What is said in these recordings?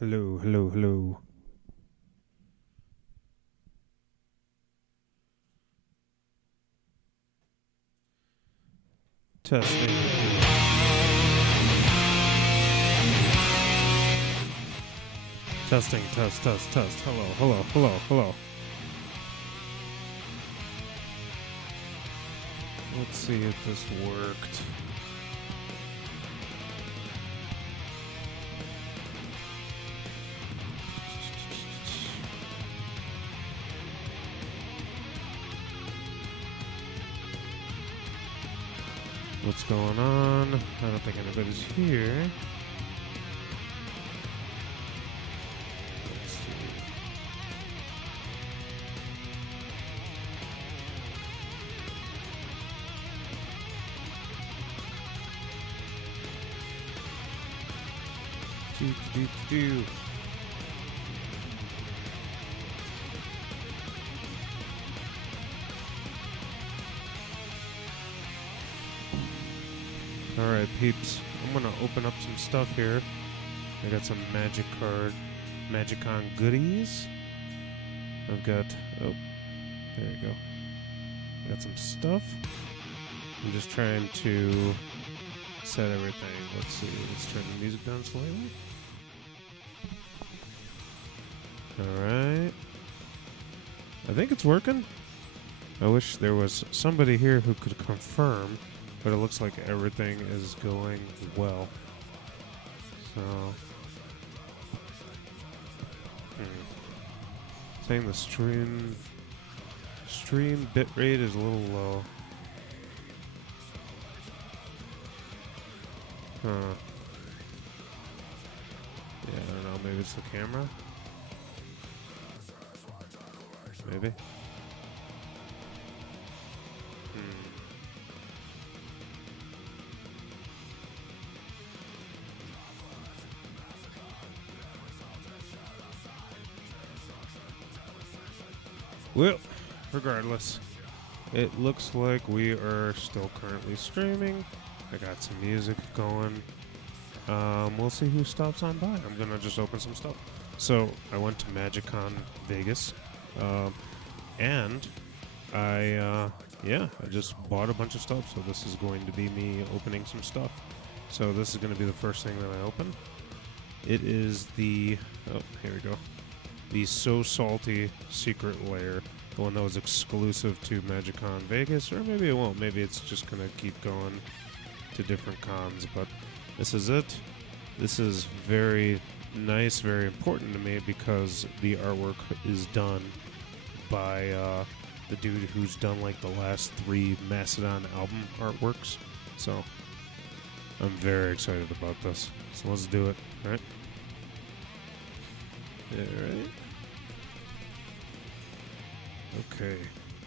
Hello, hello, hello. Testing. Testing, test, test, test. Hello, hello, hello, hello. Let's see if this worked. What's going on? I don't think anybody's here. Let's see. Do. Alright, peeps. I'm gonna open up some stuff here. I got some Magicon goodies. I've got, oh, there you go. I got some stuff. I'm just trying to set everything. Let's see, let's turn the music down slightly. Alright. I think it's working. I wish there was somebody here who could confirm, but it looks like everything is going well. So, saying the stream bitrate is a little low. Huh. Yeah, I don't know. Maybe it's the camera. Maybe. Well, regardless, it looks like we are still currently streaming. I got some music going. We'll see who stops on by. I'm going to just open some stuff. So, I went to MagicCon Vegas, and I just bought a bunch of stuff. So this is going to be me opening some stuff. So this is going to be the first thing that I open. It is the, oh, here we go. The So Salty Secret Lair, the one that was exclusive to MagicCon Vegas, or maybe it won't. Maybe it's just going to keep going to different cons, but this is it. This is very nice, very important to me because the artwork is done by the dude who's done like the last 3 Mastodon album artworks. So I'm very excited about this. So let's do it, all right? Alright. Okay.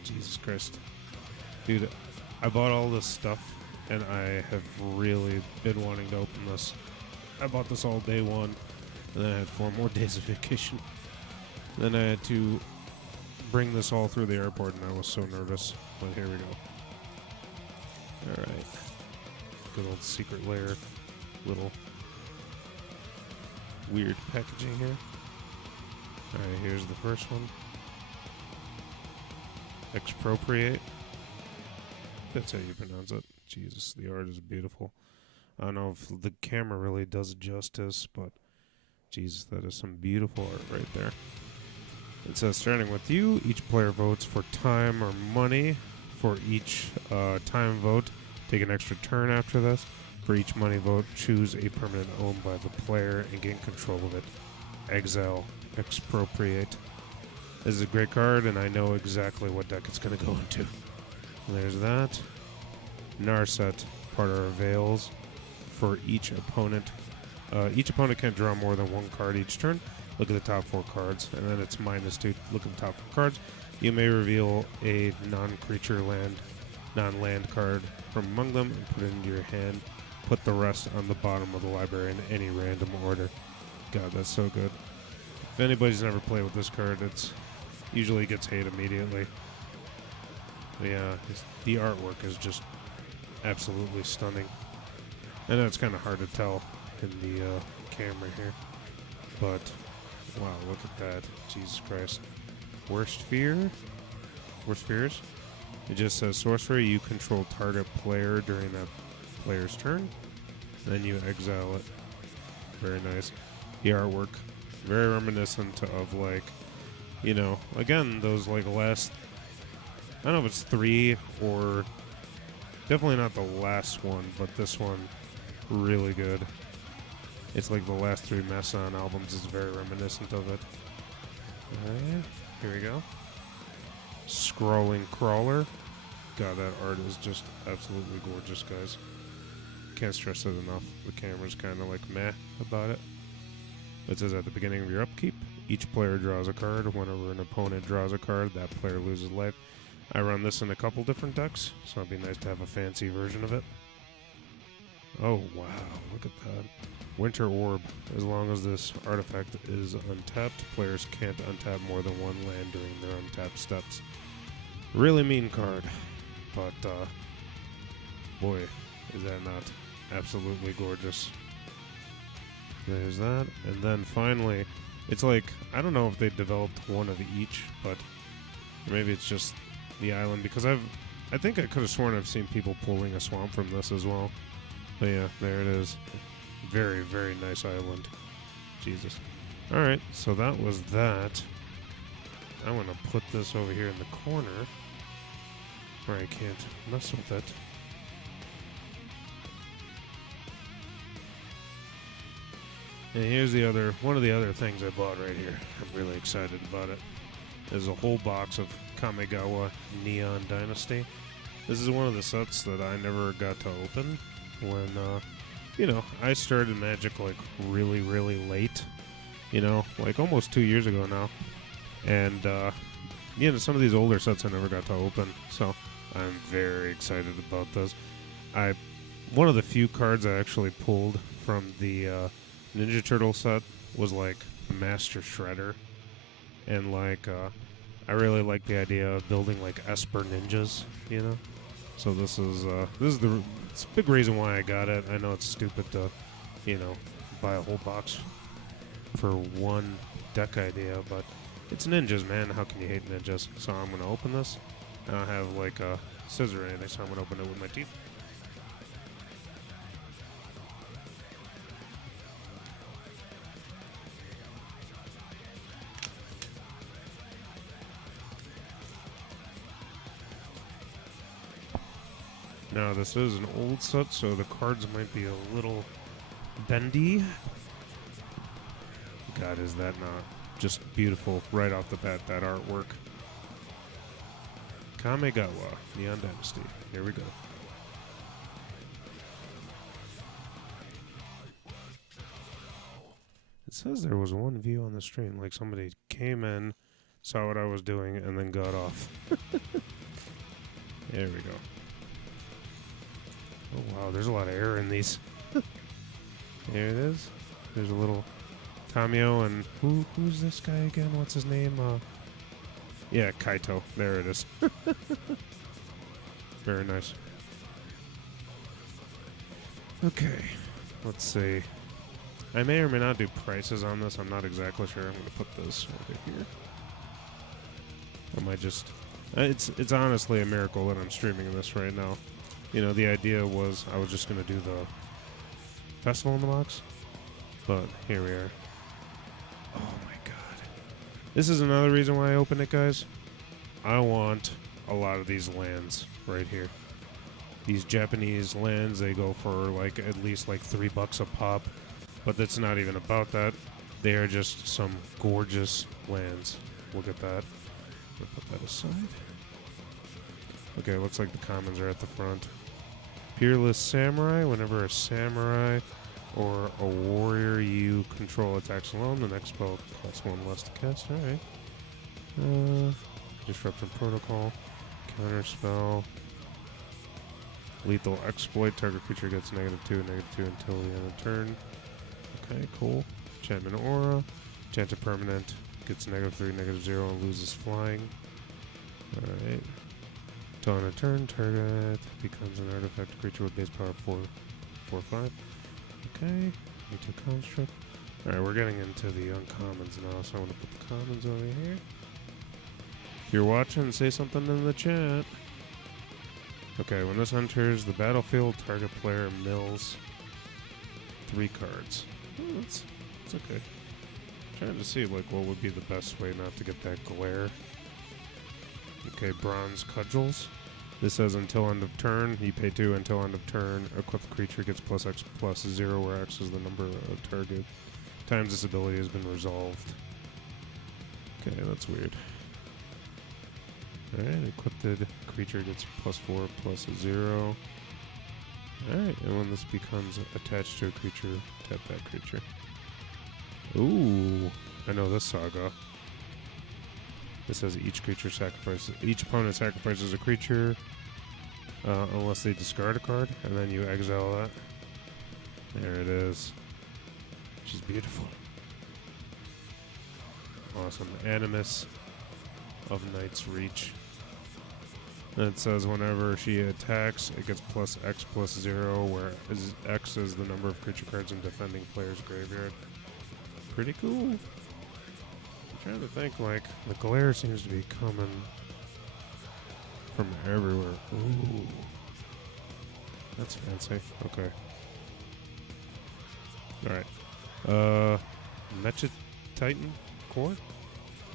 Jesus Christ. Dude, I bought all this stuff, and I have really been wanting to open this. I bought this all day one, and then I had 4 more days of vacation. Then I had to bring this all through the airport, and I was so nervous. But here we go. Alright. Good old secret lair. Little weird packaging here. Alright, here's the first one. Expropriate. That's how you pronounce it. Jesus, the art is beautiful. I don't know if the camera really does justice, but Jesus, that is some beautiful art right there. It says, starting with you, each player votes for time or money. For each time vote, take an extra turn after this. For each money vote, choose a permanent owned by the player and gain control of it. Exile. Expropriate. This is a great card, and I know exactly what deck it's going to go into. There's that. Narset. Part of our Veils. For each opponent, Each opponent can't draw more than one card each turn. Look at the top 4 cards, and then it's -2. Look at the top 4 cards. You may reveal a non-creature land, non-land card from among them and put it into your hand. Put the rest on the bottom of the library in any random order. God, that's so good. If anybody's never played with this card, it's usually gets hate immediately. But yeah, the artwork is just absolutely stunning. I know it's kind of hard to tell in the camera here, but wow, look at that. Jesus Christ. Worst fears? It just says, sorcery, you control target player during that player's turn, and then you exile it. Very nice. The artwork, very reminiscent of, like, you know, again, those, like, last, I don't know if it's 3 or, definitely not the last one, but this one, really good. It's like the last 3 Messon albums is very reminiscent of it. Alright, here we go. Scrolling Crawler. God, that art is just absolutely gorgeous, guys. Can't stress it enough. The camera's kind of like meh about it. It says at the beginning of your upkeep, each player draws a card. Whenever an opponent draws a card, that player loses life. I run this in a couple different decks, so it'd be nice to have a fancy version of it. Oh, wow, look at that. Winter Orb. As long as this artifact is untapped, players can't untap more than 1 land during their untapped steps. Really mean card, but boy, is that not absolutely gorgeous. There's that, and then finally, it's like, I don't know if they developed one of each, but maybe it's just the island, because I think I could have sworn I've seen people pulling a swamp from this as well. But yeah, there it is. Very, very nice island. Jesus. Alright, so that was that. I'm going to put this over here in the corner where I can't mess with it. And here's the other, one of the other things I bought right here. I'm really excited about it. There's a whole box of Kamigawa Neon Dynasty. This is one of the sets that I never got to open when, you know, I started Magic like really, really late. You know, like almost 2 years ago now. And, you know, some of these older sets I never got to open. So I'm very excited about this. One of the few cards I actually pulled from the Ninja Turtle set was like Master Shredder. And like, I really like the idea of building like Esper ninjas, you know? So this is it's a big reason why I got it. I know it's stupid to, you know, buy a whole box for one deck idea, but it's ninjas, man. How can you hate ninjas? So I'm going to open this. I don't have like a scissor or anything, so I'm going to open it with my teeth. Now, this is an old set, so the cards might be a little bendy. God, is that not just beautiful right off the bat, that artwork. Kamigawa, Neon Dynasty. Here we go. It says there was one view on the stream, like somebody came in, saw what I was doing, and then got off. There we go. Oh wow, there's a lot of air in these. There it is. There's a little cameo, and who's this guy again? What's his name? Yeah, Kaito. There it is. Very nice. Okay, let's see. I may or may not do prices on this. I'm not exactly sure. I'm going to put this over here. I might just... It's honestly a miracle that I'm streaming this right now. You know, the idea was I was just going to do the festival in the box. But here we are. Oh my god. This is another reason why I open it, guys. I want a lot of these lands right here. These Japanese lands, they go for like at least like $3 a pop. But that's not even about that. They are just some gorgeous lands. Look at that. I'll put that aside. Okay, looks like the commons are at the front. Peerless Samurai. Whenever a samurai or a warrior you control attacks alone. The next spell costs 1 less to cast. Alright. Disruption Protocol. Counter spell. Lethal Exploit. Target creature gets -2 until the end of turn. Okay, cool. Enchantment Aura. Enchanted permanent. Gets -3, -0, and loses flying. Alright. Until end of turn, target becomes an artifact creature with base power 4/5. Okay. Need to construct. Alright, we're getting into the uncommons now, so I want to put the commons over here. If you're watching, say something in the chat. Okay, when this enters the battlefield, target player mills 3 cards. Oh, that's okay. I'm trying to see like what would be the best way not to get that glare. Okay, Bronze Cudgels. This says until end of turn, you pay 2 until end of turn. Equipped creature gets +X/+0, where X is the number of target times this ability has been resolved. Okay, that's weird. Alright, equipped creature gets +4/+0. Alright, and when this becomes attached to a creature, tap that creature. Ooh, I know this saga. It says each opponent sacrifices a creature unless they discard a card, and then you exile that. There it is. She's beautiful. Awesome. Animus of Night's Reach. And it says whenever she attacks, it gets +X/+0, where X is the number of creature cards in defending player's graveyard. Pretty cool. I'm trying to think, like, the glare seems to be coming from everywhere. Ooh. That's fancy. Okay. Alright. Mecha Titan Core?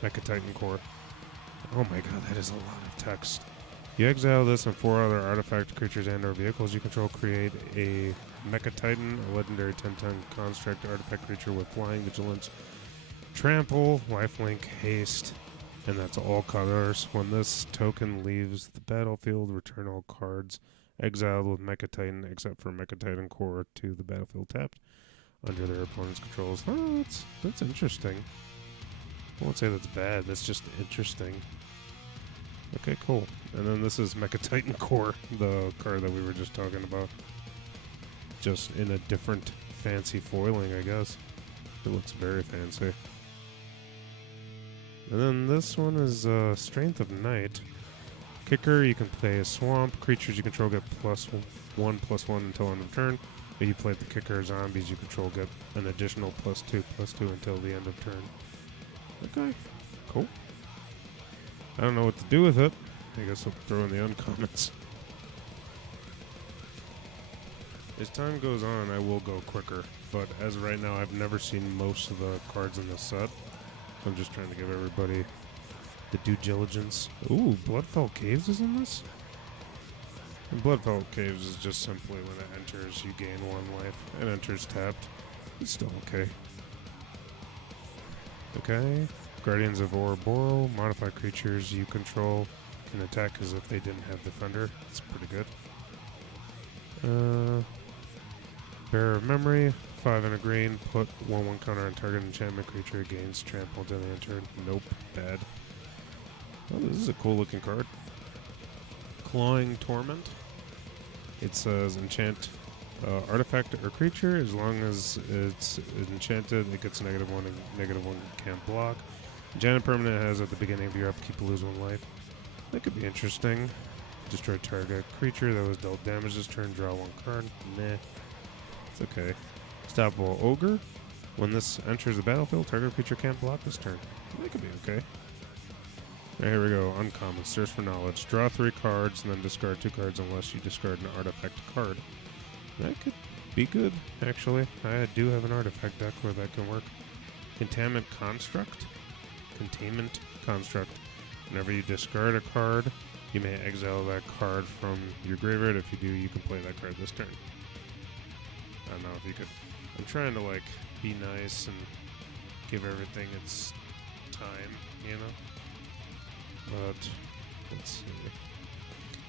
Mecha Titan Core. Oh my god, that is a lot of text. You exile this and 4 other artifact creatures and/or vehicles you control. Create a Mecha Titan, a legendary 10/10 construct artifact creature with flying, vigilance, trample, lifelink, haste, and that's all colors. When this token leaves the battlefield, return all cards exiled with Mecha Titan except for Mecha Titan Core to the battlefield tapped under their opponent's controls. Oh, that's interesting. I won't say that's bad, that's just interesting. Okay, cool. And then this is Mecha Titan Core, the card that we were just talking about. Just in a different fancy foiling, I guess. It looks very fancy. And then this one is Strength of Night. Kicker, you can play a swamp. Creatures you control get +1/+1 until end of turn. If you play the kicker, zombies you control get an additional +2/+2 until the end of turn. Okay, cool. I don't know what to do with it. I guess I'll throw in the uncommons. As time goes on, I will go quicker, but as of right now, I've never seen most of the cards in this set. So I'm just trying to give everybody the due diligence. Ooh, Bloodfell Caves is in this? And Bloodfell Caves is just simply when it enters, you gain 1 life. It enters tapped. It's still okay. Okay. Guardians of Ouroboros, modify creatures you control can attack as if they didn't have Defender. That's pretty good. Bearer of Memory, 5 and a green, put 1/1 counter on target enchantment creature, gains trample until they enter. Nope, bad. Oh, this is a cool looking card. Clawing Torment. It says enchant artifact or creature. As long as it's enchanted, it gets -1 and -1 can't block. Enchanted permanent has at the beginning of your upkeep lose 1 life. That could be interesting. Destroy target creature that was dealt damage this turn, draw 1 card. Meh. It's okay. Stoppable Ogre. When this enters the battlefield, target creature can't block this turn. That could be okay. Right, here we go. Uncommon. Search for knowledge. Draw 3 cards and then discard 2 cards unless you discard an artifact card. That could be good, actually. I do have an artifact deck where that can work. Containment Construct. Containment Construct. Whenever you discard a card, you may exile that card from your graveyard. If you do, you can play that card this turn. I don't know if you could. I'm trying to, like, be nice and give everything its time, you know? But, let's see.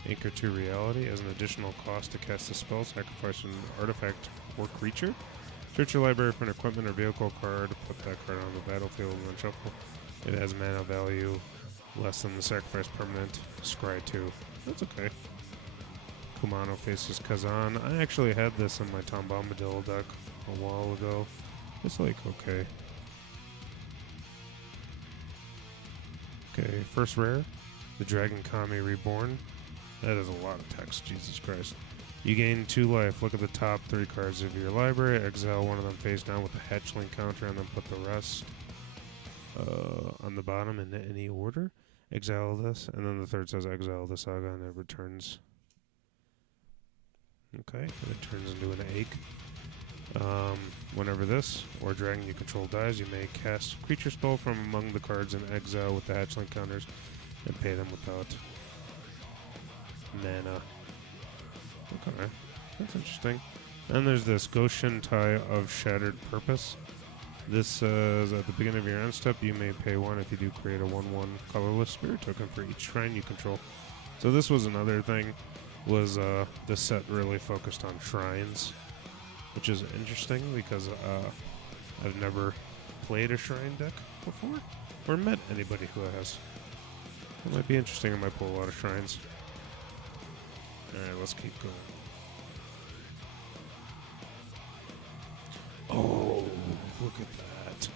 Anchor to Reality. As an additional cost to cast a spell, sacrifice an artifact or creature. Search your library for an equipment or vehicle card. Put that card on the battlefield and then shuffle. It has mana value less than the sacrifice permanent. Scry 2. That's okay. Kumano faces Kazan. I actually had this in my Tom Bombadil deck a while ago. It's like, okay. Okay, first rare. The Dragon Kami Reborn. That is a lot of text, Jesus Christ. You gain 2 life. Look at the top 3 cards of your library. Exile one of them face down with the hatchling counter and then put the rest on the bottom in any order. Exile this, and then the third says exile the saga and it returns. Okay, and it turns into an egg. Whenever this or dragon you control dies, you may cast a creature spell from among the cards in exile with the hatchling counters and pay them without mana. Okay, that's interesting. And there's this Goshen Tie of Shattered Purpose. This says at the beginning of your end step, you may pay 1 if you do create a 1/1 colorless spirit token for each shrine you control. So this was another thing, was this set really focused on shrines, which is interesting because I've never played a shrine deck before or met anybody who has. It might be interesting. I might pull a lot of shrines. Alright, let's keep going. Oh, look at that.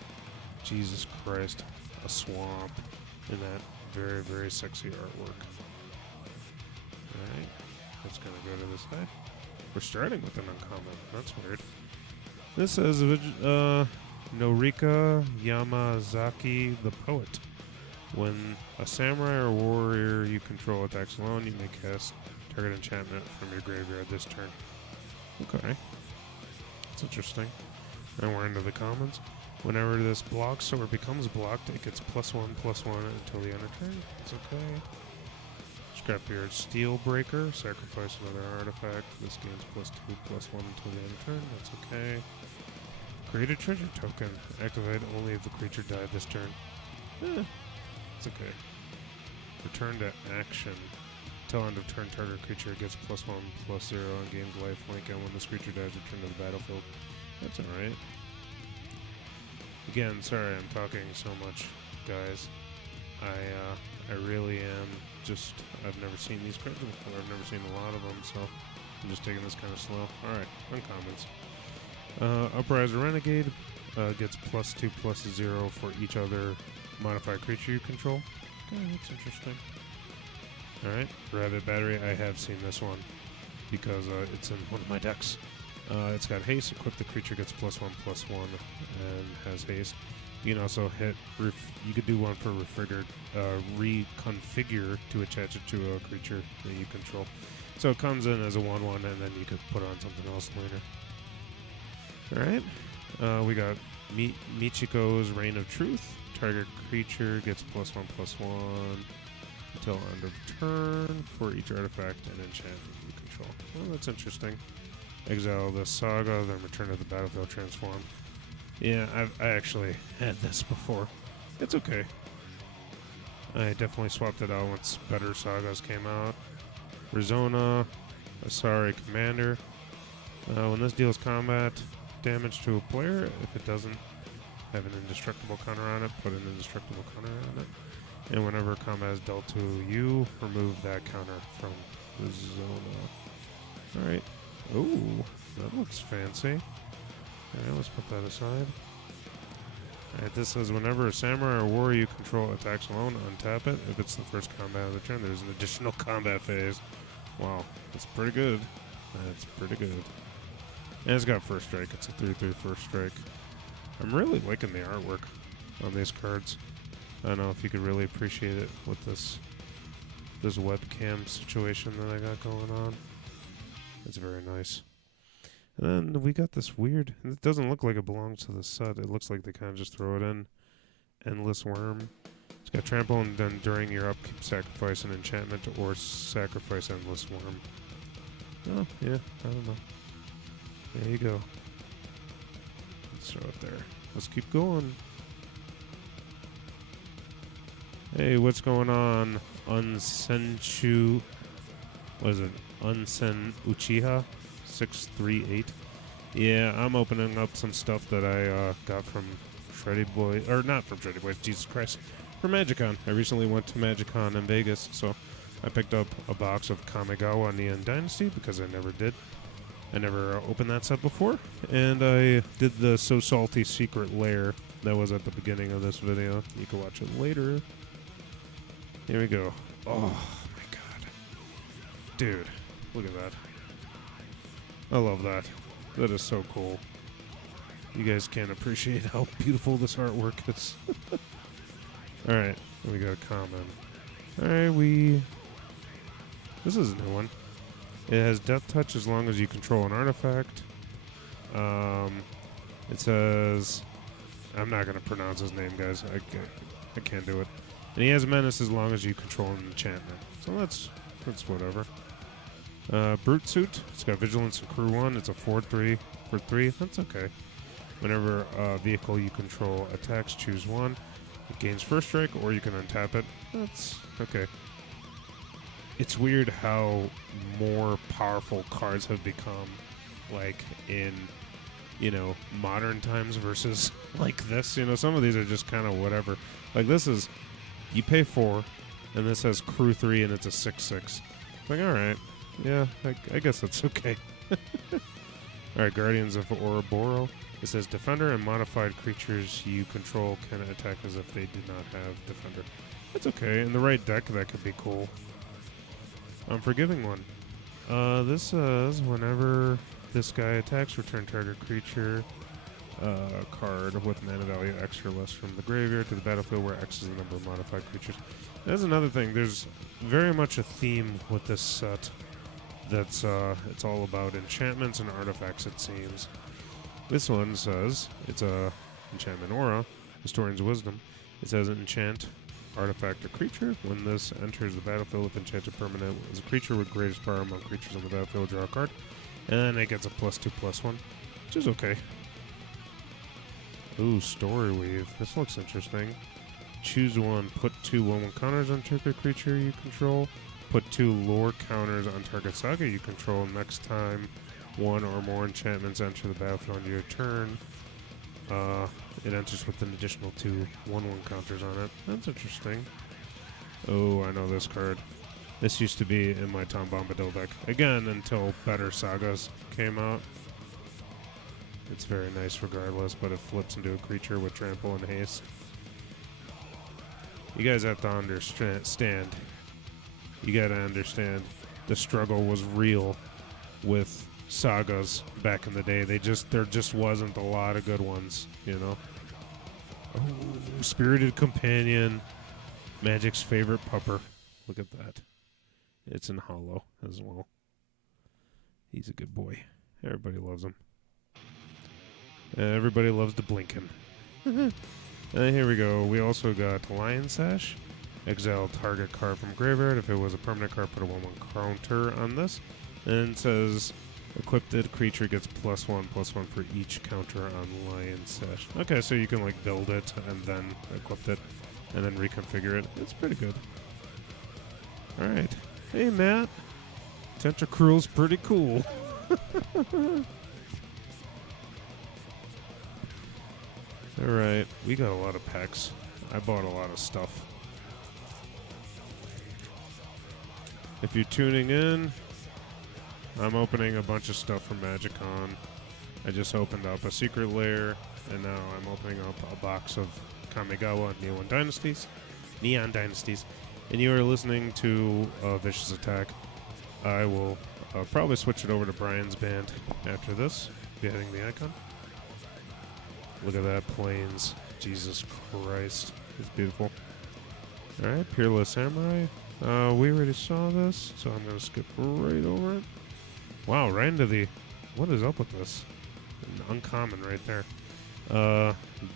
Jesus Christ. A swamp in that very, very sexy artwork. Alright, that's going to go to this side. We're starting with an uncommon. That's weird. This says Norika Yamazaki the Poet. When a samurai or warrior you control attacks alone, you may cast target enchantment from your graveyard this turn. Okay. That's interesting. And we're into the commons. Whenever this blocks or becomes blocked, it gets +1/+1 until the end of turn. It's okay. Scrapyard Steel Breaker. Sacrifice another artifact. This gains +2/+1 until the end of turn. That's okay. Create a treasure token. Activate only if the creature died this turn. It's okay. Return to action. Until end of turn, target creature gets +1/+0 and gains lifelink, and when this creature dies, return to the battlefield. That's alright. Again, sorry I'm talking so much, guys. I really am just, I've never seen these cards before. I've never seen a lot of them, so I'm just taking this kind of slow. Alright, uncommons. Upriser Renegade gets +2/+0 for each other modified creature you control. Okay, that's interesting. Alright, Rabbit Battery. I have seen this one because it's in one of my decks. It's got haste. Equip the creature gets +1/+1 and has haste. You can also hit. You could do one for reconfigure to attach it to a creature that you control. So it comes in as a 1/1, and then you could put on something else later. Alright, we got Michiko's Reign of Truth. Target creature gets +1/+1 until end of turn for each artifact and enchantment you control. Well, that's interesting. Exile the saga, then return to the battlefield transform. Yeah, I actually had this before. It's okay. I definitely swapped it out once better sagas came out. Rizona, Asari Commander. When this deals combat damage to a player, if it doesn't have an indestructible counter on it, put an indestructible counter on it. And whenever combat is dealt to you, remove that counter from the zone. Alright. Ooh, that looks fancy. Alright, let's put that aside. Alright, this says whenever a samurai or warrior you control attacks alone, untap it. If it's the first combat of the turn, there's an additional combat phase. Wow, that's pretty good. That's pretty good. And it's got first strike. It's a 3/3 first strike. I'm really liking the artwork on these cards. I don't know if you could really appreciate it with this webcam situation that I got going on. It's very nice. And then we got this weird, it doesn't look like it belongs to the set. It looks like they kind of just throw it in. Endless Worm. It's got trample, and then during your upkeep, sacrifice an enchantment or sacrifice Endless Worm. Oh, yeah, I don't know. There you go. Let's throw it there. Let's keep going. Hey, what's going on? Unsenchu. What is it? Unsen Uchiha 638. Yeah, I'm opening up some stuff that I got from Shreddy Bois, or not from Shreddy Bois, Jesus Christ, from MagicCon. I recently went to MagicCon in Vegas, so I picked up a box of Kamigawa Neon Dynasty because I never did. I never opened that set before, and I did the So Salty Secret Lair that was at the beginning of this video. You can watch it later. Here we go. Oh my god. Dude, look at that. I love that. That is so cool. You guys can't appreciate how beautiful this artwork is. Alright, we got a comment. Alright, this is a new one. It has Death Touch as long as you control an artifact. It says... I'm not going to pronounce his name, guys. I can't do it. And he has Menace as long as you control an enchantment. So that's whatever. Brute Suit. It's got Vigilance and Crew 1. It's a 4/3 for 3. That's okay. Whenever a vehicle you control attacks, choose one. It gains first strike, or you can untap it. That's okay. It's weird how more powerful cards have become, like, in, modern times versus, like, this. Some of these are just kind of whatever. Like, this is, you pay 4, and this has Crew 3, and it's a 6/6. Like, alright. Yeah, I guess that's okay. Alright, Guardians of Ouroboros. It says Defender and modified creatures you control can attack as if they do not have Defender. That's okay. In the right deck, that could be cool. Unforgiving one. This says whenever this guy attacks, return target creature card with mana value X or less from the graveyard to the battlefield, where X is the number of modified creatures. That's another thing. There's very much a theme with this set. That's it's all about enchantments and artifacts, it seems. This one says it's a enchantment aura, Historian's Wisdom. It says enchant artifact or creature. When this enters the battlefield, if enchanted permanent is a creature with greatest power among creatures on the battlefield, draw a card. And then it gets a +2/+1, which is okay. Ooh, Story Weave. This looks interesting. Choose one. Put 2 1/1 counters on target creature you control. Put 2 lore counters on target saga you control. Next time one or more enchantments enter the battlefield on your turn, it enters with an additional 2 1/1 counters on it. That's interesting. Oh, I know this card. This used to be in my Tom Bombadil deck. Again, until better sagas came out. It's very nice regardless, but it flips into a creature with trample and haste. You guys have to understand. You gotta understand the struggle was real with sagas back in the day. There just wasn't a lot of good ones, Oh, Spirited Companion, Magic's favorite pupper. Look at that. It's in hollow as well. He's a good boy. Everybody loves him. Everybody loves to blink him. Here we go. We also got Lion Sash. Exile target card from graveyard. If it was a permanent card, put a 1/1 counter on this. And it says equipped creature gets +1/+1 for each counter on Lion Sash. Okay, so you can like build it and then equip it and then reconfigure it. It's pretty good. Alright. Hey Matt. Tentacruel's pretty cool. Alright, we got a lot of packs. I bought a lot of stuff. If you're tuning in, I'm opening a bunch of stuff from MagicCon. I just opened up a secret lair, and now I'm opening up a box of Kamigawa Neon Dynasties. And you are listening to Vicious Attack. I will probably switch it over to Brian's band after this, hitting the icon. Look at that, plains. Jesus Christ. It's beautiful. Alright, Peerless Samurai. We already saw this, so I'm going to skip right over it. Wow, right into the... What is up with this? An uncommon right there.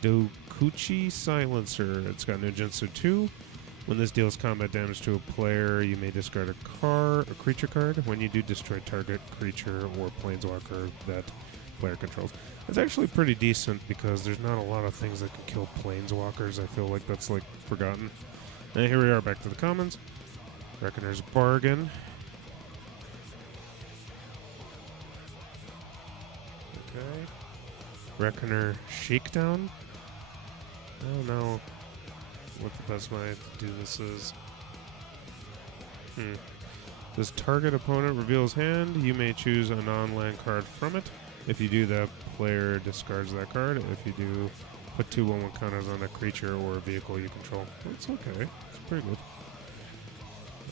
Dokuchi Silencer. It's got Nujutsu 2. When this deals combat damage to a player, you may discard a creature card. When you do, destroy target creature or planeswalker that player controls. It's actually pretty decent because there's not a lot of things that can kill planeswalkers. I feel like that's like forgotten. And here we are back to the commons. Reckoner's Bargain. Okay. Reckoner Shakedown. I don't know what the best way to do this is. This target opponent reveals hand. You may choose a non-land card from it. If you do, that player discards that card. If you do, put 2 1/1 counters on a creature or a vehicle you control. It's okay. It's pretty good.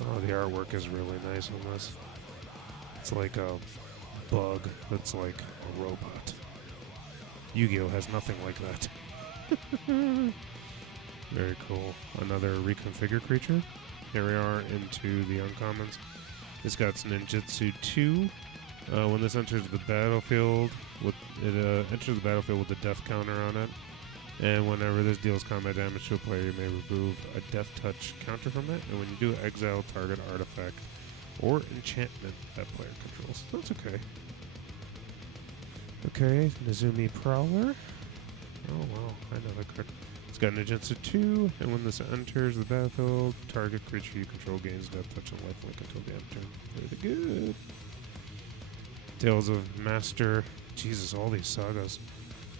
Oh, the artwork is really nice on this. It's like a bug that's like a robot. Yu-Gi-Oh! Has nothing like that. Very cool. Another reconfigure creature. Here we are into the uncommons. This got Ninjutsu 2. When this enters the battlefield, enters the battlefield with a death counter on it. And whenever this deals combat damage to a player, you may remove a death touch counter from it. And when you do, exile target artifact or enchantment that player controls. That's okay. Okay, Nezumi Prowler. Oh wow, I know that card. It's got Ninjutsu 2, and when this enters the battlefield, target creature you control gains death touch and lifelink until the end of turn. Really good. Tales of Master. Jesus, all these sagas.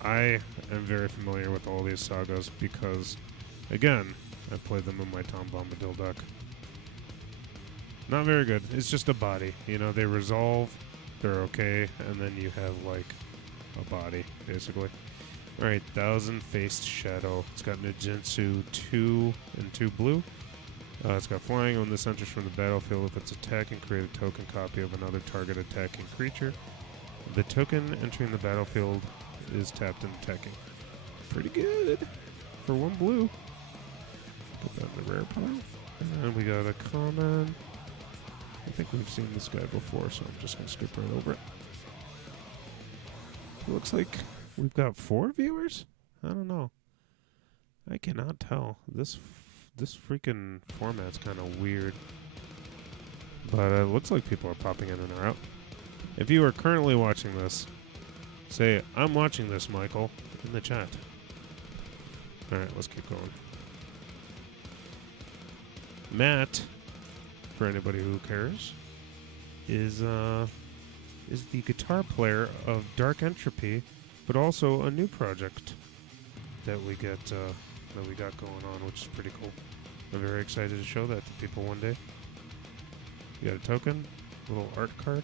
I am very familiar with all these sagas because, again, I played them in my Tom Bombadil deck. Not very good. It's just a body. You know, they resolve, they're okay, and then you have, like, a body, basically. Alright, Thousand-Faced Shadow. It's got Ninjutsu 2 and 2 blue. It's got flying. When this enters from the battlefield, if it's attacking, create a token copy of another target attacking creature. The token entering the battlefield is tapped and attacking. Pretty good for 1 blue. Put that in the rare pile. And we got a common. I think we've seen this guy before, so I'm just going to skip right over it. It looks like we've got 4 viewers? I don't know. I cannot tell. This freaking format's kind of weird. But it looks like people are popping in and out. If you are currently watching this, say, "I'm watching this, Michael," in the chat. Alright, let's keep going. Matt, for anybody who cares, is the guitar player of Dark Entropy, but also a new project that we got going on, which is pretty cool. I'm very excited to show that to people one day. You got a token, little art card.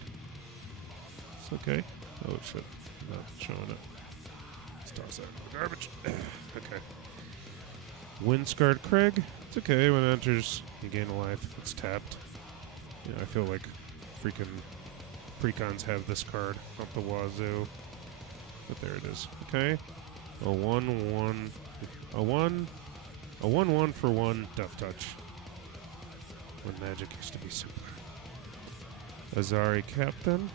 It's okay. Oh shit, not showing it. Let's toss that in the garbage. Okay. Windscarred Craig. It's okay. When it enters, you gain a life. It's tapped. Yeah, I feel like freaking precons have this card up the wazoo. But there it is. Okay. A 1/1 for 1 death touch. When magic used to be simpler. Azari Captain.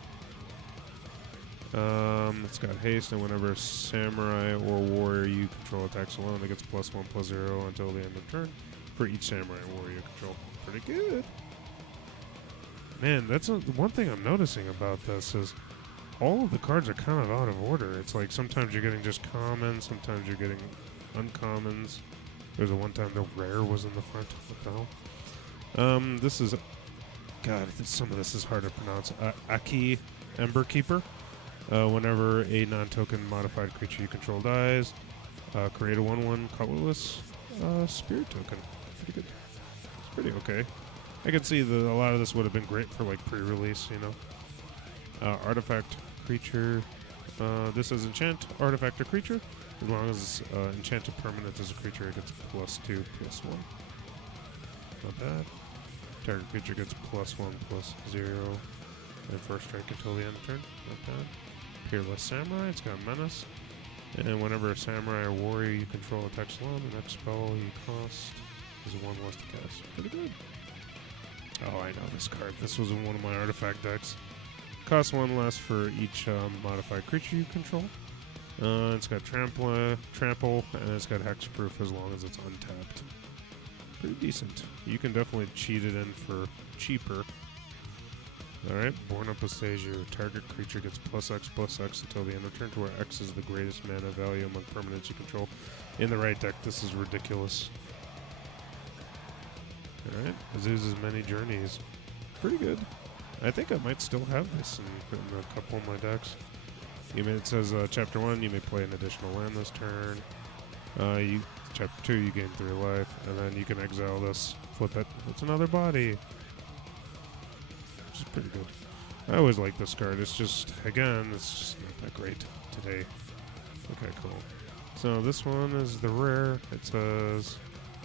It's got haste, and whenever a samurai or warrior you control attacks alone, it gets +1/+0 until the end of turn for each samurai or warrior you control. Pretty good. Man, that's one thing I'm noticing about this is all of the cards are kind of out of order. It's like sometimes you're getting just commons, sometimes you're getting uncommons. There's a one time the rare was in the front. What the hell? This is... God, some of this is hard to pronounce. Aki Emberkeeper. Whenever a non-token modified creature you control dies, create a 1/1 colorless spirit token. Pretty good. It's pretty okay. I can see that a lot of this would have been great for like pre-release, you know. Artifact creature. This is enchant artifact or creature. As long as enchanted permanent as a creature, it gets +2/+1. Not bad. Target creature gets +1/+0. And first strike until the end of turn. Not bad. Peerless Samurai. It's got menace. And whenever a samurai or warrior you control attacks alone, the next spell you cost is 1 less to cast. Pretty good. Oh, I know this card. This was in one of my artifact decks. Costs 1 less for each modified creature you control. It's got trample, and it's got hexproof as long as it's untapped. Pretty decent. You can definitely cheat it in for cheaper. Alright, Born Up Astasia. Target creature gets +X/+X until the end of turn, to where X is the greatest mana value among permanents you control. In the right deck, this is ridiculous. Alright, Azusa's Many Journeys. Pretty good. I think I might still have this in a couple of my decks. It says Chapter 1, you may play an additional land this turn. Chapter 2, you gain 3 life, and then you can exile this, flip it. It's another body, which is pretty good. I always like this card. It's just, again, it's just not that great today. Okay, cool. So this one is the rare. It says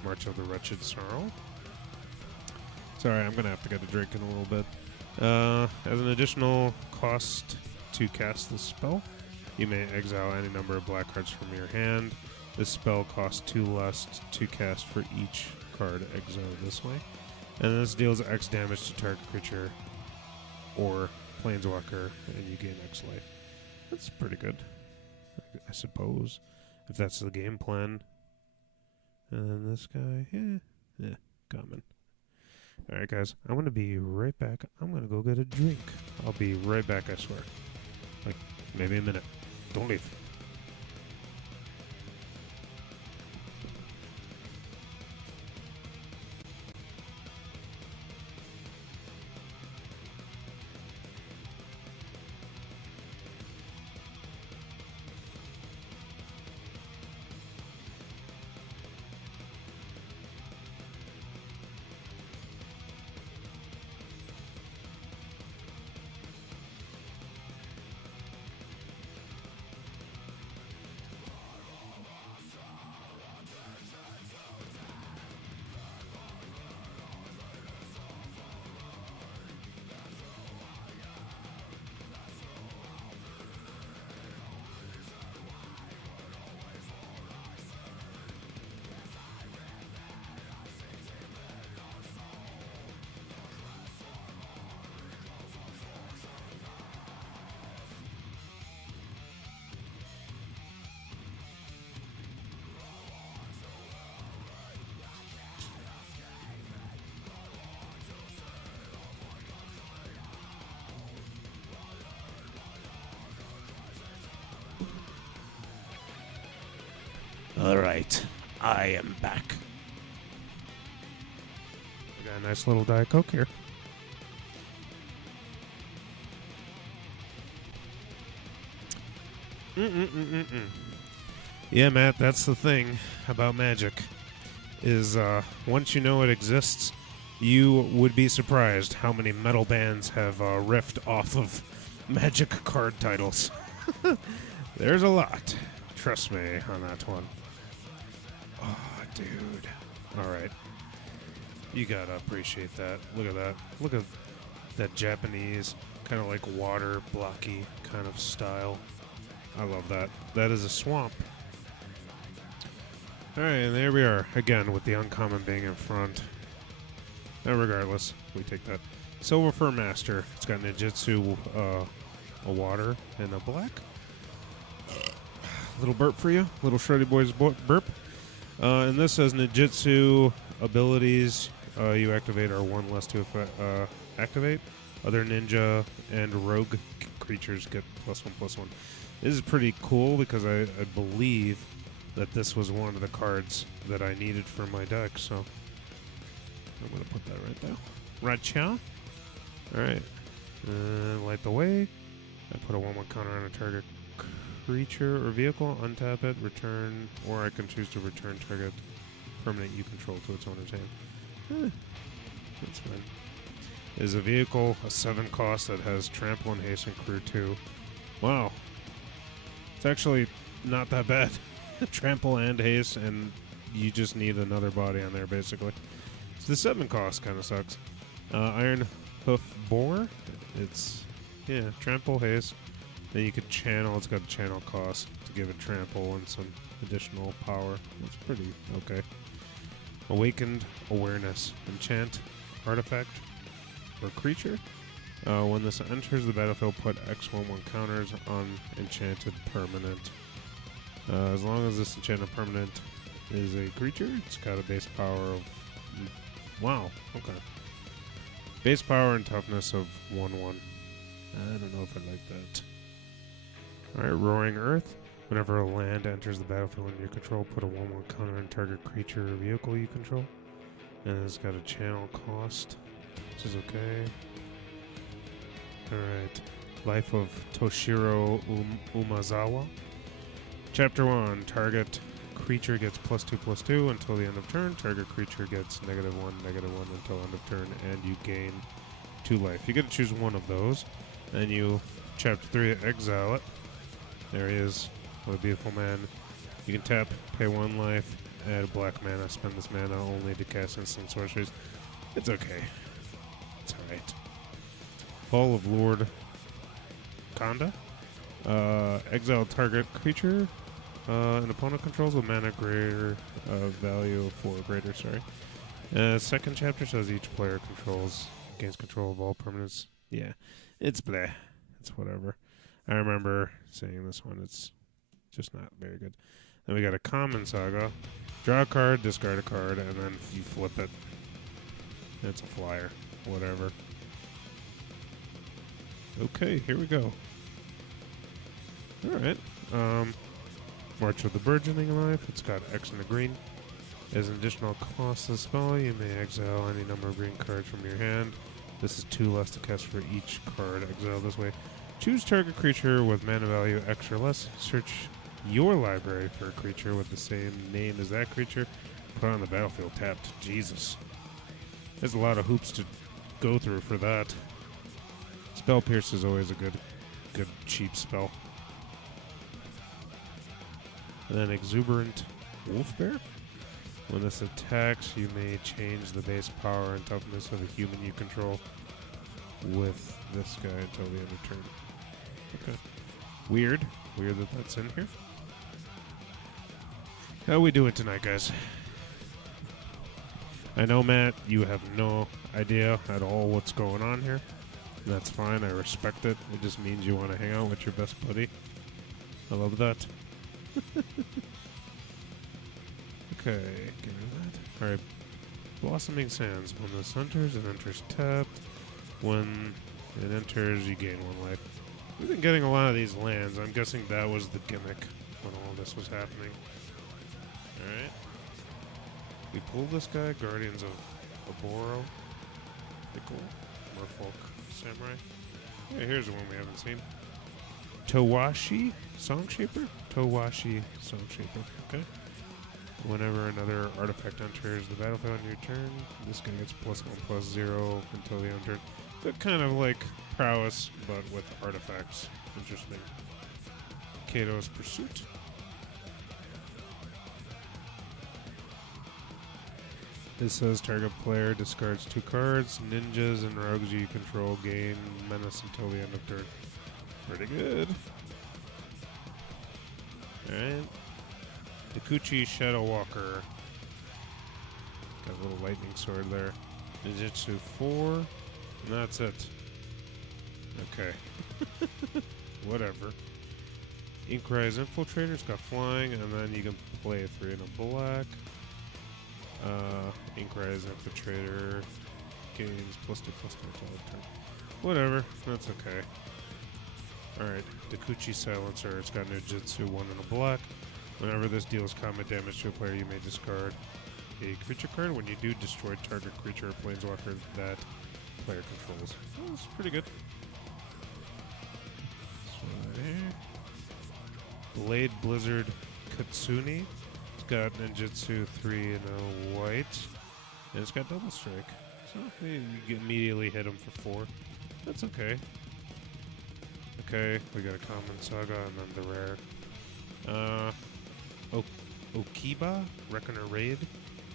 March of the Wretched Sorrow. Sorry, I'm going to have to get a drink in a little bit. As an additional cost to cast this spell, you may exile any number of black cards from your hand. This spell costs 2 less to cast for each card exiled this way. And this deals X damage to target creature or planeswalker, and you gain X life. That's pretty good, I suppose, if that's the game plan. And this guy, yeah, common. Alright, guys, I'm going to be right back. I'm going to go get a drink. I'll be right back, I swear. Like, maybe a minute. Don't leave. All right, I am back. I got a nice little Diet Coke here. Yeah, Matt, that's the thing about Magic, is once you know it exists, you would be surprised how many metal bands have riffed off of Magic card titles. There's a lot. Trust me on that one. Oh, dude. All right. You gotta appreciate that. Look at that. Look at that Japanese, kind of like water, blocky kind of style. I love that. That is a swamp. All right, and there we are again with the uncommon being in front. Regardless, we take that. Silver Fur Master. It's got ninjutsu, a water, and a black. Little burp for you. Little Shreddy Bois burp. And this says ninjutsu abilities you activate are 1 less to activate. Other ninja and rogue creatures get +1/+1. This is pretty cool because I believe that this was one of the cards that I needed for my deck, so I'm going to put that right there. Right, cha. Alright. Light the way. I put a 1/1 counter on a target creature or vehicle, untap it, return, or I can choose to return target permanent you control to its owner's hand. That's fine. Is a vehicle, a 7 cost that has trample and haste and crew 2. Wow. It's actually not that bad. Trample and haste, and you just need another body on there, basically. So the 7 cost kind of sucks. Iron Hoof Boar. It's, yeah, trample, haste. Then you could channel. It's got a channel cost to give it trample and some additional power. That's pretty okay. Awakened Awareness. Enchant artifact or creature. When this enters the battlefield, put X/1/1 counters on enchanted permanent. As long as this enchanted permanent is a creature, it's got a base power of... Wow, okay. Base power and toughness of 1/1. I don't know if I like that. Alright, Roaring Earth. Whenever a land enters the battlefield under your control, put a 1/1 counter on target creature or vehicle you control. And it's got a channel cost, which is okay. Alright. Life of Toshiro Umazawa. Chapter 1. Target creature gets +2/+2 until the end of turn. Target creature gets -1/-1 until end of turn, and you gain 2 life. You get to choose one of those. Then you, Chapter 3, exile it. There he is. What a beautiful man. You can tap, pay 1 life, add a black mana, spend this mana only to cast instant sorceries. It's okay. It's alright. Fall of Lord Kanda. Exile target creature an opponent controls with mana greater value of 4 or greater, sorry. Second chapter says each player gains control of all permanents. Yeah, it's bleh. It's whatever. I remember saying this one. It's just not very good. Then we got a common saga. Draw a card, discard a card, and then you flip it. It's a flyer. Whatever. Okay, here we go. Alright. March of the Burgeoning Life. It's got X in the green. As an additional cost of the spell, you may exile any number of green cards from your hand. This is 2 less to cast for each card exiled this way. Choose target creature with mana value X or less. Search your library for a creature with the same name as that creature. Put it on the battlefield tapped. Jesus. There's a lot of hoops to go through for that. Spell Pierce is always a good cheap spell. And then Exuberant Wolf Bear. When this attacks, you may change the base power and toughness of a human you control with this guy until the end of turn. Okay. Weird that that's in here. How we doing tonight, guys? I know, Matt, you have no idea at all what's going on here. That's fine, I respect it. It just means you want to hang out with your best buddy. I love that. Okay, get rid of that. Alright, Blossoming Sands. When this enters, it enters tapped. When it enters, you gain 1 life. We've been getting a lot of these lands. I'm guessing that was the gimmick when all this was happening. Alright. We pulled this guy, Guardians of Oboro. Pretty cool. Merfolk Samurai. Yeah, here's the one we haven't seen. Towashi Songshaper? Towashi Songshaper. Okay. Whenever another artifact enters the battlefield on your turn, this guy gets +1/+0 until the end of turn. So kind of like prowess, but with artifacts. Interesting. Kato's Pursuit. This says target player discards 2 cards. Ninjas and rogues you control gain menace until the end of turn. Pretty good. Alright. Dekuchi Shadow Walker. Got a little lightning sword there. Ninjutsu 4. And that's it. Okay. Whatever. Inkrise Infiltrator's got flying, and then you can play 3 in a black. Inkrise Infiltrator gains +2/+2 until end turn. Whatever, that's okay. Alright, Dekuchi Silencer. It's got Ninjutsu 1 in a black. Whenever this deals combat damage to a player, you may discard a creature card. When you do, destroy target creature or planeswalker that player controls. Oh, that's pretty good. So there. Blade Blizzard Katsuni. It's got Ninjutsu 3 in a white. And it's got double strike. So you immediately hit him for 4. That's okay. Okay, we got a common saga and then the rare. Okiba, Reckoner Raid.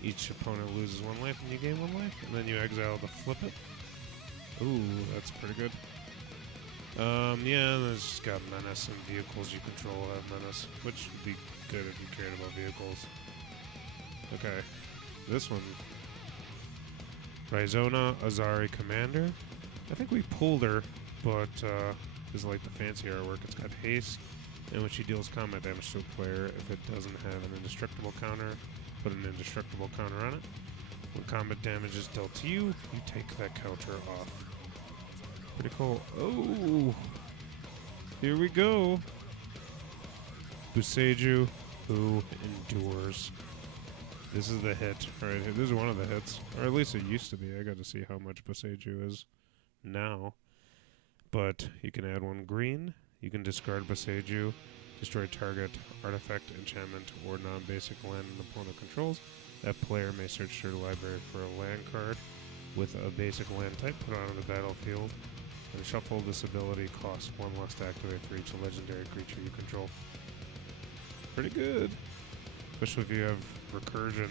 Each opponent loses 1 life and you gain 1 life. And then you exile to flip it. Ooh, that's pretty good. Yeah, and it's just got menace and vehicles you control have menace, which would be good if you cared about vehicles. Okay, this one. Rizona Azari Commander. I think we pulled her, but this is like the fancy artwork. It's got haste, in which she deals combat damage to a player if it doesn't have an indestructible counter. Put an indestructible counter on it. When combat damage is dealt to you, you take that counter off. Pretty cool. Oh! Here we go! Buseiju, who endures. This is the hit right here. This is one of the hits. Or at least it used to be. I got to see how much Buseiju is now. but you can add one green. You can discard Boseiju, destroy target artifact, enchantment, or non-basic land an opponent controls. That player may search their library for a land card with a basic land type, put it onto the battlefield, and shuffle. This ability costs 1 less to activate for each legendary creature you control. Pretty good. Especially if you have recursion.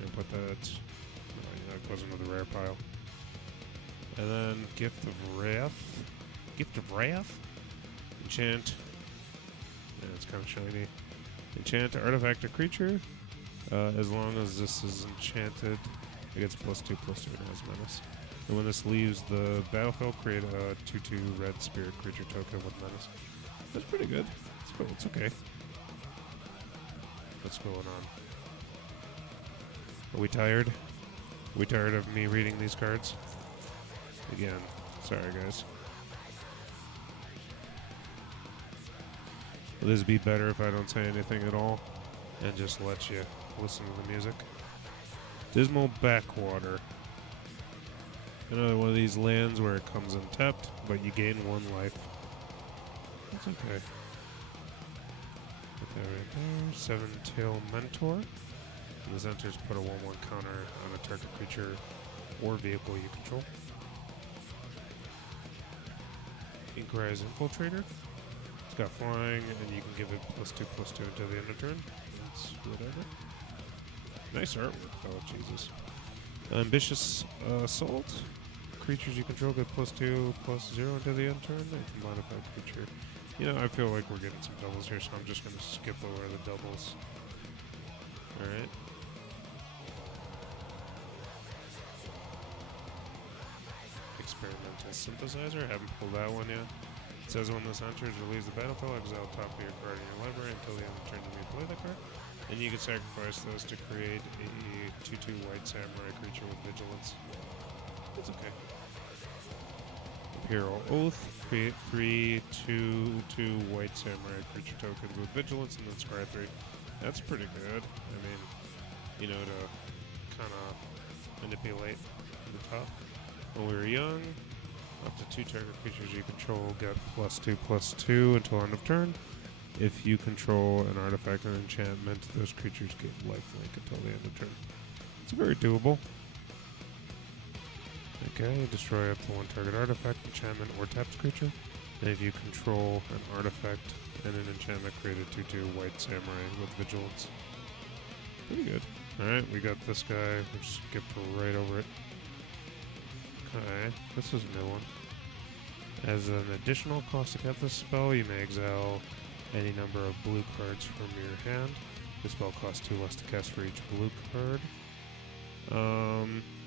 And put that, that goes into the rare pile. And then Gift of Wrath. Gift of Wrath? Enchant. Yeah, it's kind of shiny. Enchant artifact or creature. As long as this is enchanted, it gets +2/+2 and has menace. And when this leaves the battlefield, create a 2/2 red spirit creature token with menace. That's pretty good. It's okay. What's going on? Are we tired? Are we tired of me reading these cards? Again, sorry guys. Will this be better if I don't say anything at all and just let you listen to the music? Dismal Backwater. Another one of these lands where it comes untapped, but you gain 1 life. That's okay. Put that right there. 7-Tail Mentor. When this enters, put a 1/1 counter on a target creature or vehicle you control. Inkrise Infiltrator. It's got flying, and you can give it +2/+2 until the end of turn. That's whatever. Nice artwork, though, Jesus. Ambitious Assault. Creatures you control get +2/+0 until the end turn. It's a modified creature. You know, I feel like we're getting some doubles here, so I'm just going to skip over the doubles. Alright. Experimental Synthesizer. Haven't pulled that one yet. It says when this enters or leaves the battlefield, exile top of your card in your library until the end of the turn you may play that card. And you can sacrifice those to create a 2/2 white samurai creature with vigilance. It's okay. Imperial Oath. Create 3 2/2 white samurai creature tokens with vigilance and then scry 3. That's pretty good. I mean, you know, to kind of manipulate the top. When we were young, up to 2 target creatures you control get +2/+2 until end of turn. If you control an artifact or enchantment, those creatures get lifelink until the end of turn. It's very doable. Okay, destroy up to 1 target artifact, enchantment, or tapped creature. And if you control an artifact and an enchantment, create a 2/2 white samurai with vigilance. Pretty good. Alright, we got this guy. We just skipped right over it. Okay, this is a new one. As an additional cost to cast this spell, you may exile any number of blue cards from your hand. The spell costs 2 less to cast for each blue card.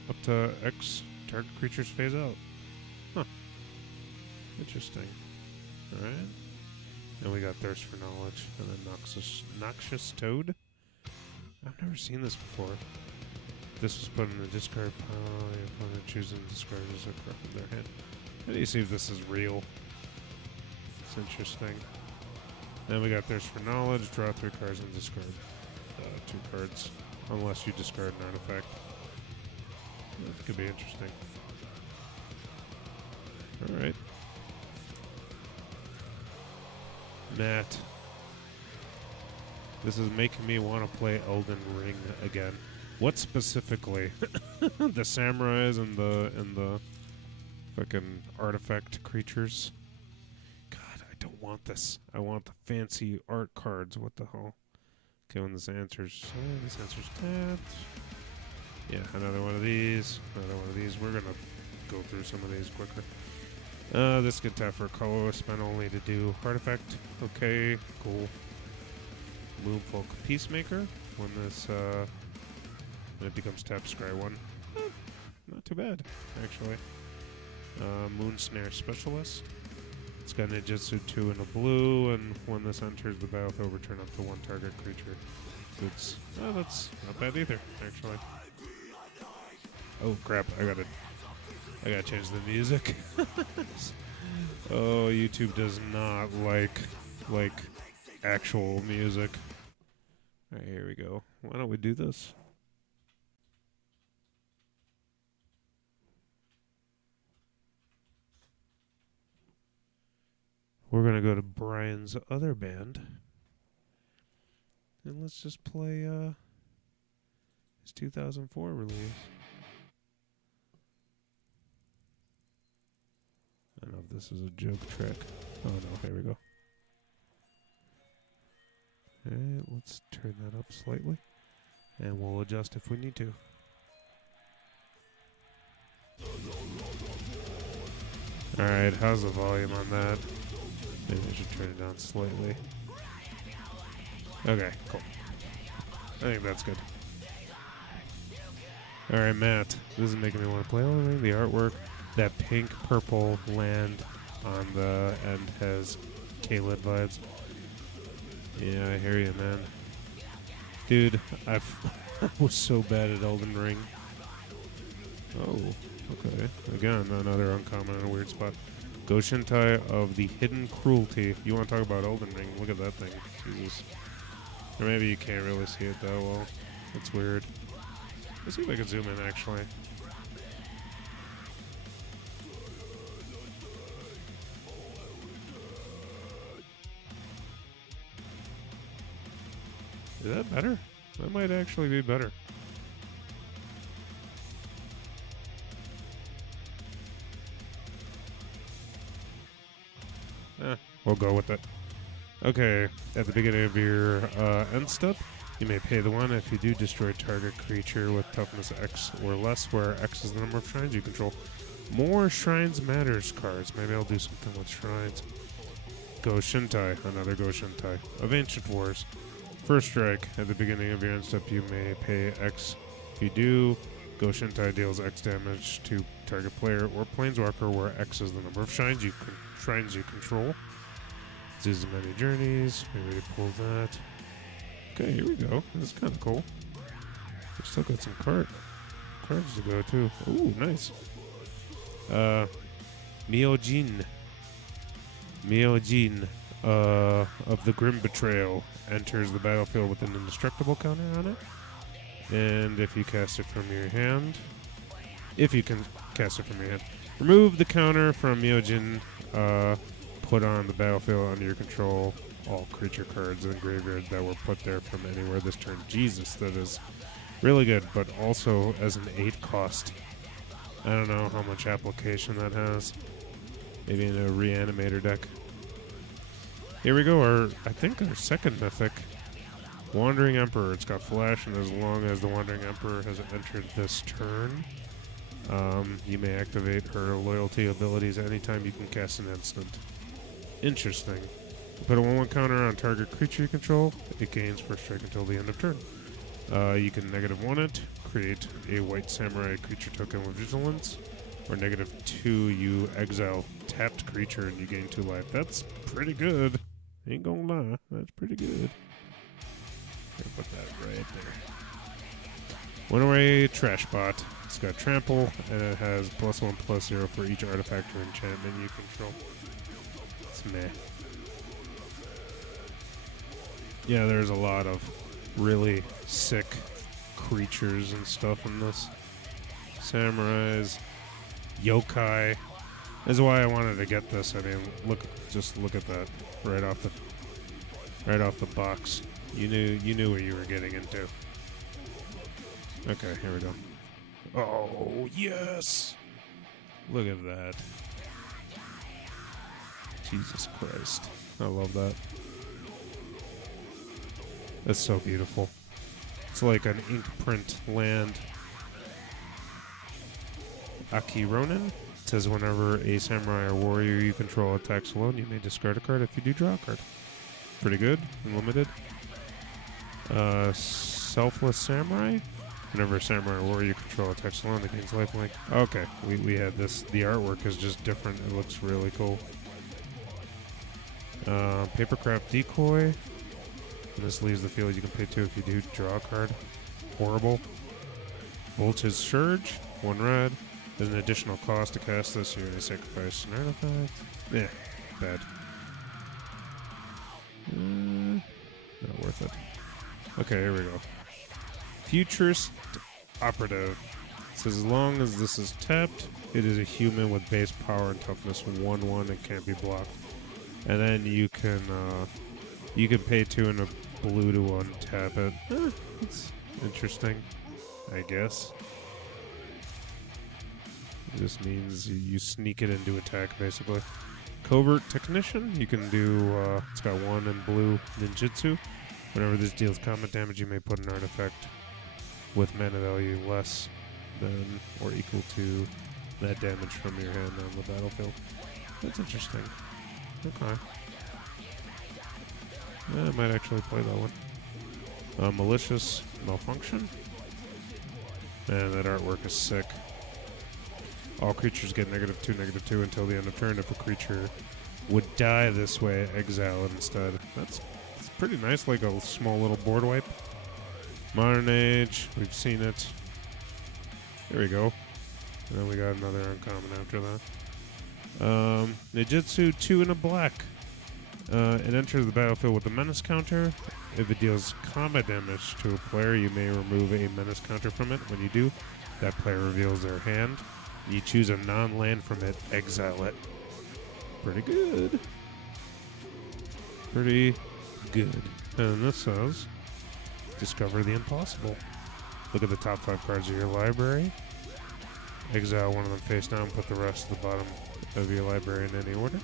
Up to X target creatures phase out. Huh. Interesting. Alright. And we got Thirst for Knowledge. And then Noxious Toad. I've never seen this before. This was put in the discard pile. Your opponent chooses and discards a card from their hand. How do you see if this is real? It's interesting. Then we got Thirst for Knowledge. Draw 3 cards and discard 2 cards. Unless you discard an artifact. That could be interesting. Alright. Matt. This is making me want to play Elden Ring again. What specifically? The samurais and the fucking artifact creatures. God, I don't want this. I want the fancy art cards. What the hell? Okay, when this answer's tapped. Yeah, another one of these. Another one of these. We're gonna go through some of these quicker. This can tap for a color, spent only to do artifact. Okay, cool. Moonfolk Peacemaker. When this when it becomes tap, scry 1. Not too bad, actually. Moonsnare Specialist. It's got Ninjutsu 2 in a blue, and when this enters the battlefield, return up to 1 target creature. That's not bad either, actually. Oh crap! I gotta change the music. Oh, YouTube does not like actual music. All right, here we go. Why don't we do this? we're going to go to Brian's other band. And let's just play his 2004 release. I don't know if this is a joke track. Oh no, here we go. And let's turn that up slightly. And we'll adjust if we need to. Alright, how's the volume on that? Maybe I should turn it down slightly. Okay, cool. I think that's good. Alright, Matt. This is making me want to play Elden Ring. The artwork, that pink-purple land on the end has K-Lid vibes. Yeah, I hear you, man. Dude, I was so bad at Elden Ring. Oh, okay. Again, another uncommon and a weird spot. Goshintai of the Hidden Cruelty. You want to talk about Elden Ring? Look at that thing. Jesus. Or maybe you can't really see it that well. It's weird. Let's see if I can zoom in, actually. Is that better? That might actually be better. We'll go with it. Okay, at the beginning of your end step, you may pay the 1. If you do, destroy target creature with toughness X or less, where X is the number of shrines you control. More Shrines Matters cards. Maybe I'll do something with shrines. Goshintai, another Goshintai of Ancient Wars. First strike, at the beginning of your end step, you may pay X. If you do, Goshintai deals X damage to target player or planeswalker, where X is the number of shrines you control. This is many journeys. Maybe pull that. Okay, here we go. This is kind of cool. We still got some cards to go too. Ooh, nice. Myojin of the Grim Betrayal enters the battlefield with an indestructible counter on it. And if you cast it from your hand, remove the counter from Myojin, put on the battlefield under your control all creature cards in the graveyard that were put there from anywhere this turn. Jesus, that is really good, but also as an 8 cost. I don't know how much application that has. Maybe in a Reanimator deck. Here we go, I think our second mythic. Wandering Emperor. It's got flash, and as long as the Wandering Emperor has entered this turn, you may activate her loyalty abilities anytime you can cast an instant. Interesting. Put a 1/1 counter on target creature you control. It gains first strike until the end of turn. You can -1 it, create a white samurai creature token with vigilance, or -2, you exile tapped creature and you gain 2 life. That's pretty good. Ain't gonna lie, that's pretty good. Here, put that right there. One-away trash bot. It's got trample, and it has +1/+0 for each artifact or enchantment you control. It's meh. Yeah, there's a lot of really sick creatures and stuff in this. Samurais, yokai. That's why I wanted to get this. I mean, just look at that right off the box. You knew what you were getting into. Okay, here we go. Oh, yes! Look at that. Jesus Christ. I love that. That's so beautiful. It's like an ink print land. Aki Ronin says whenever a samurai or warrior you control attacks alone, you may discard a card. If you do, draw a card. Pretty good. Unlimited. Selfless Samurai. Whenever a samurai or warrior you control attacks alone, it gains lifelink. Okay, we had this. The artwork is just different. It looks really cool. Papercraft Decoy. When this leaves the field, you can pay 2. If you do, draw a card. Horrible. Voltage Surge. 1 red. There's an additional cost to cast this. You're going to sacrifice an artifact. Yeah, bad. Not worth it. Okay, here we go. Futurist Operative. It says as long as this is tapped, it is a human with base power and toughness 1/1 and can't be blocked. And then you can pay 2 and a blue to untap it. It's interesting, I guess. It just means you sneak it into attack, basically. Covert Technician, you can do, it's got 1 in blue ninjutsu. Whenever this deals combat damage, you may put an artifact with mana value less than or equal to that damage from your hand on the battlefield. That's interesting. Okay. Yeah, I might actually play that one. Malicious Malfunction. Man, that artwork is sick. All creatures get -2/-2 until the end of turn. If a creature would die this way, exile it instead. That's pretty nice, like a small little board wipe. Modern Age, we've seen it. There we go. And then we got another uncommon after that. Ninjutsu, 2 and a black. It enters the battlefield with a menace counter. If it deals combat damage to a player, you may remove a menace counter from it. When you do, that player reveals their hand. You choose a non-land from it, exile it. Pretty good. Pretty good. And this says, discover the impossible. Look at the top 5 cards of your library. Exile one of them face down, put the rest at the bottom of your library in any order.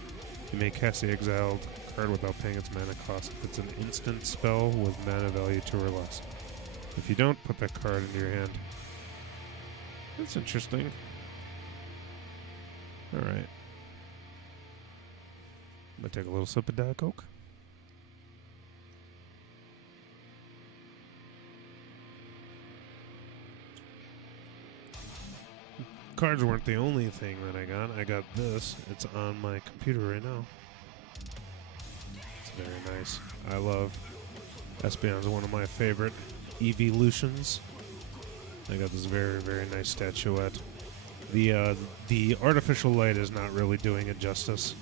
You may cast the exiled card without paying its mana cost if it's an instant spell with mana value 2 or less. If you don't, put that card into your hand. That's interesting. Alright. I'm gonna take a little sip of Diet Coke. Cards weren't the only thing that I got. I got this. It's on my computer right now. It's very nice. I love Espeon's one of my favorite evolutions. I got this very, very nice statuette. The artificial light is not really doing it justice,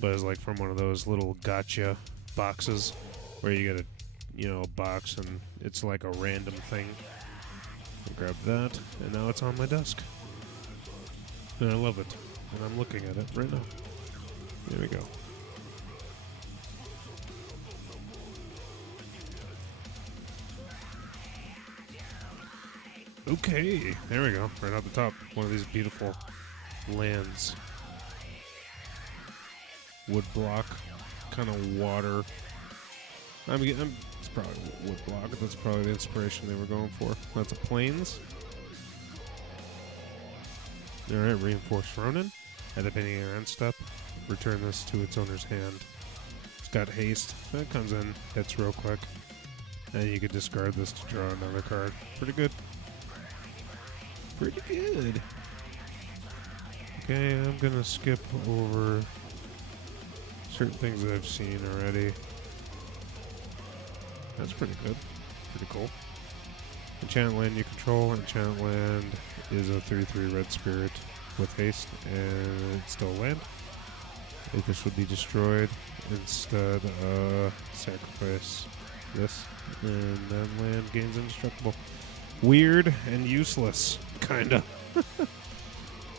but it's like from one of those little gotcha boxes where you get a box and it's like a random thing. I grabbed that, and now it's on my desk, and I love it, and I'm looking at it right now. There we go. Okay, there we go. Right out the top. One of these beautiful lands. Wood block. Kind of water. It's probably wood block. That's probably the inspiration they were going for. That's a plains. Alright, reinforced Ronin. At the beginning of your end step, return this to its owner's hand. It's got haste. That comes in, hits real quick. And you could discard this to draw another card. Pretty good. Pretty good. Okay, I'm gonna skip over certain things that I've seen already. That's pretty good. Pretty cool. Enchant land you control. Enchant land is a 3/3 red spirit with haste, and it's still land. If this would be destroyed, instead sacrifice this, and then land gains indestructible. Weird and useless, kinda.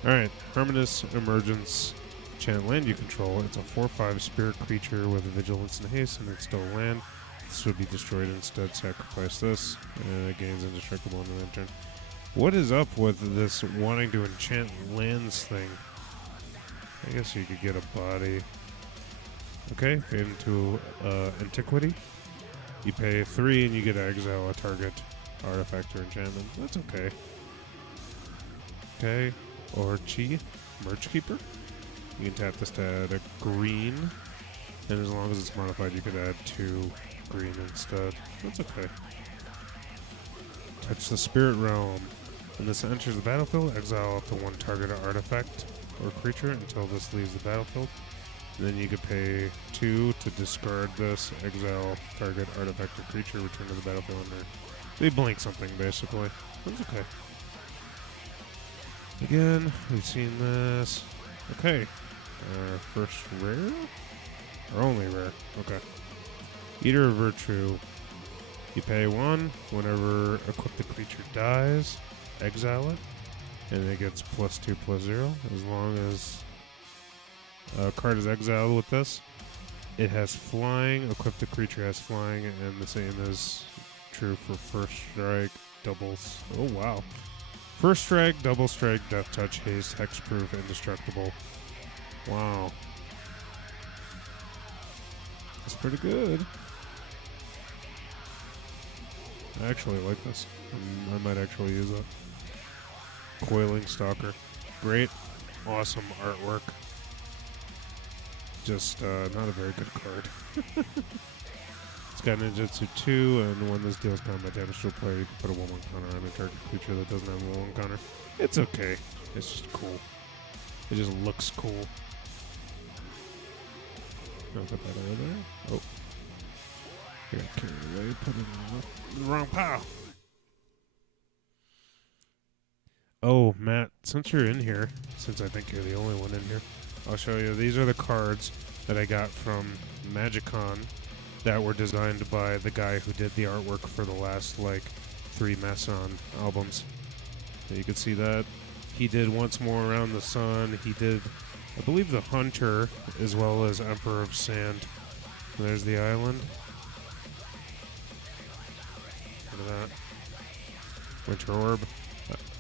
Alright, Harmonious Emergence. Enchant land you control. It's a 4/5 spirit creature with vigilance and haste, and it's still land. This would be destroyed instead. Sacrifice this, and it gains indestructible in the end turn. What is up with this wanting to enchant lands thing? I guess you could get a body. Okay, fade into Antiquity. You pay 3 and you get to exile a target artifact or enchantment. That's okay. Okay, or Chi, Merge Keeper. You can tap this to add a green, and as long as it's modified, you could add 2 green instead. That's okay. Touch the Spirit Realm. When this enters the battlefield, exile up to 1 target artifact or creature until this leaves the battlefield. And then you could pay 2 to discard this, exile target artifact or creature, return to the battlefield under. They blink something, basically. That's okay. Again, we've seen this. Okay. First rare? Or only rare. Okay. Eater of Virtue. You pay 1. Whenever equipped creature dies, exile it. And it gets +2/+0. As long as card is exiled with this. It has flying. Equipped a creature has flying, and the same is true for first strike, doubles. Oh, wow. First strike, double strike, death touch, haste, hexproof, indestructible. Wow. That's pretty good. I actually like this. I might actually use it. Coiling Stalker. Great. Awesome artwork. Just not a very good card. It's got Ninjutsu 2, and when this deals combat damage to a player, you can put a 1/1 counter on a target creature that doesn't have a 1/1 counter. It's okay. It's just cool. It just looks cool. Don't put that over there. Oh. I got carried away. Put it in the wrong pile. Oh, Matt, since you're in here, since I think you're the only one in here, I'll show you. These are the cards that I got from MagicCon that were designed by the guy who did the artwork for the last, 3 Masson albums. So you can see that. He did Once More Around the Sun. He did, I believe, The Hunter, as well as Emperor of Sand. And there's the island. Look at that. Winter Orb.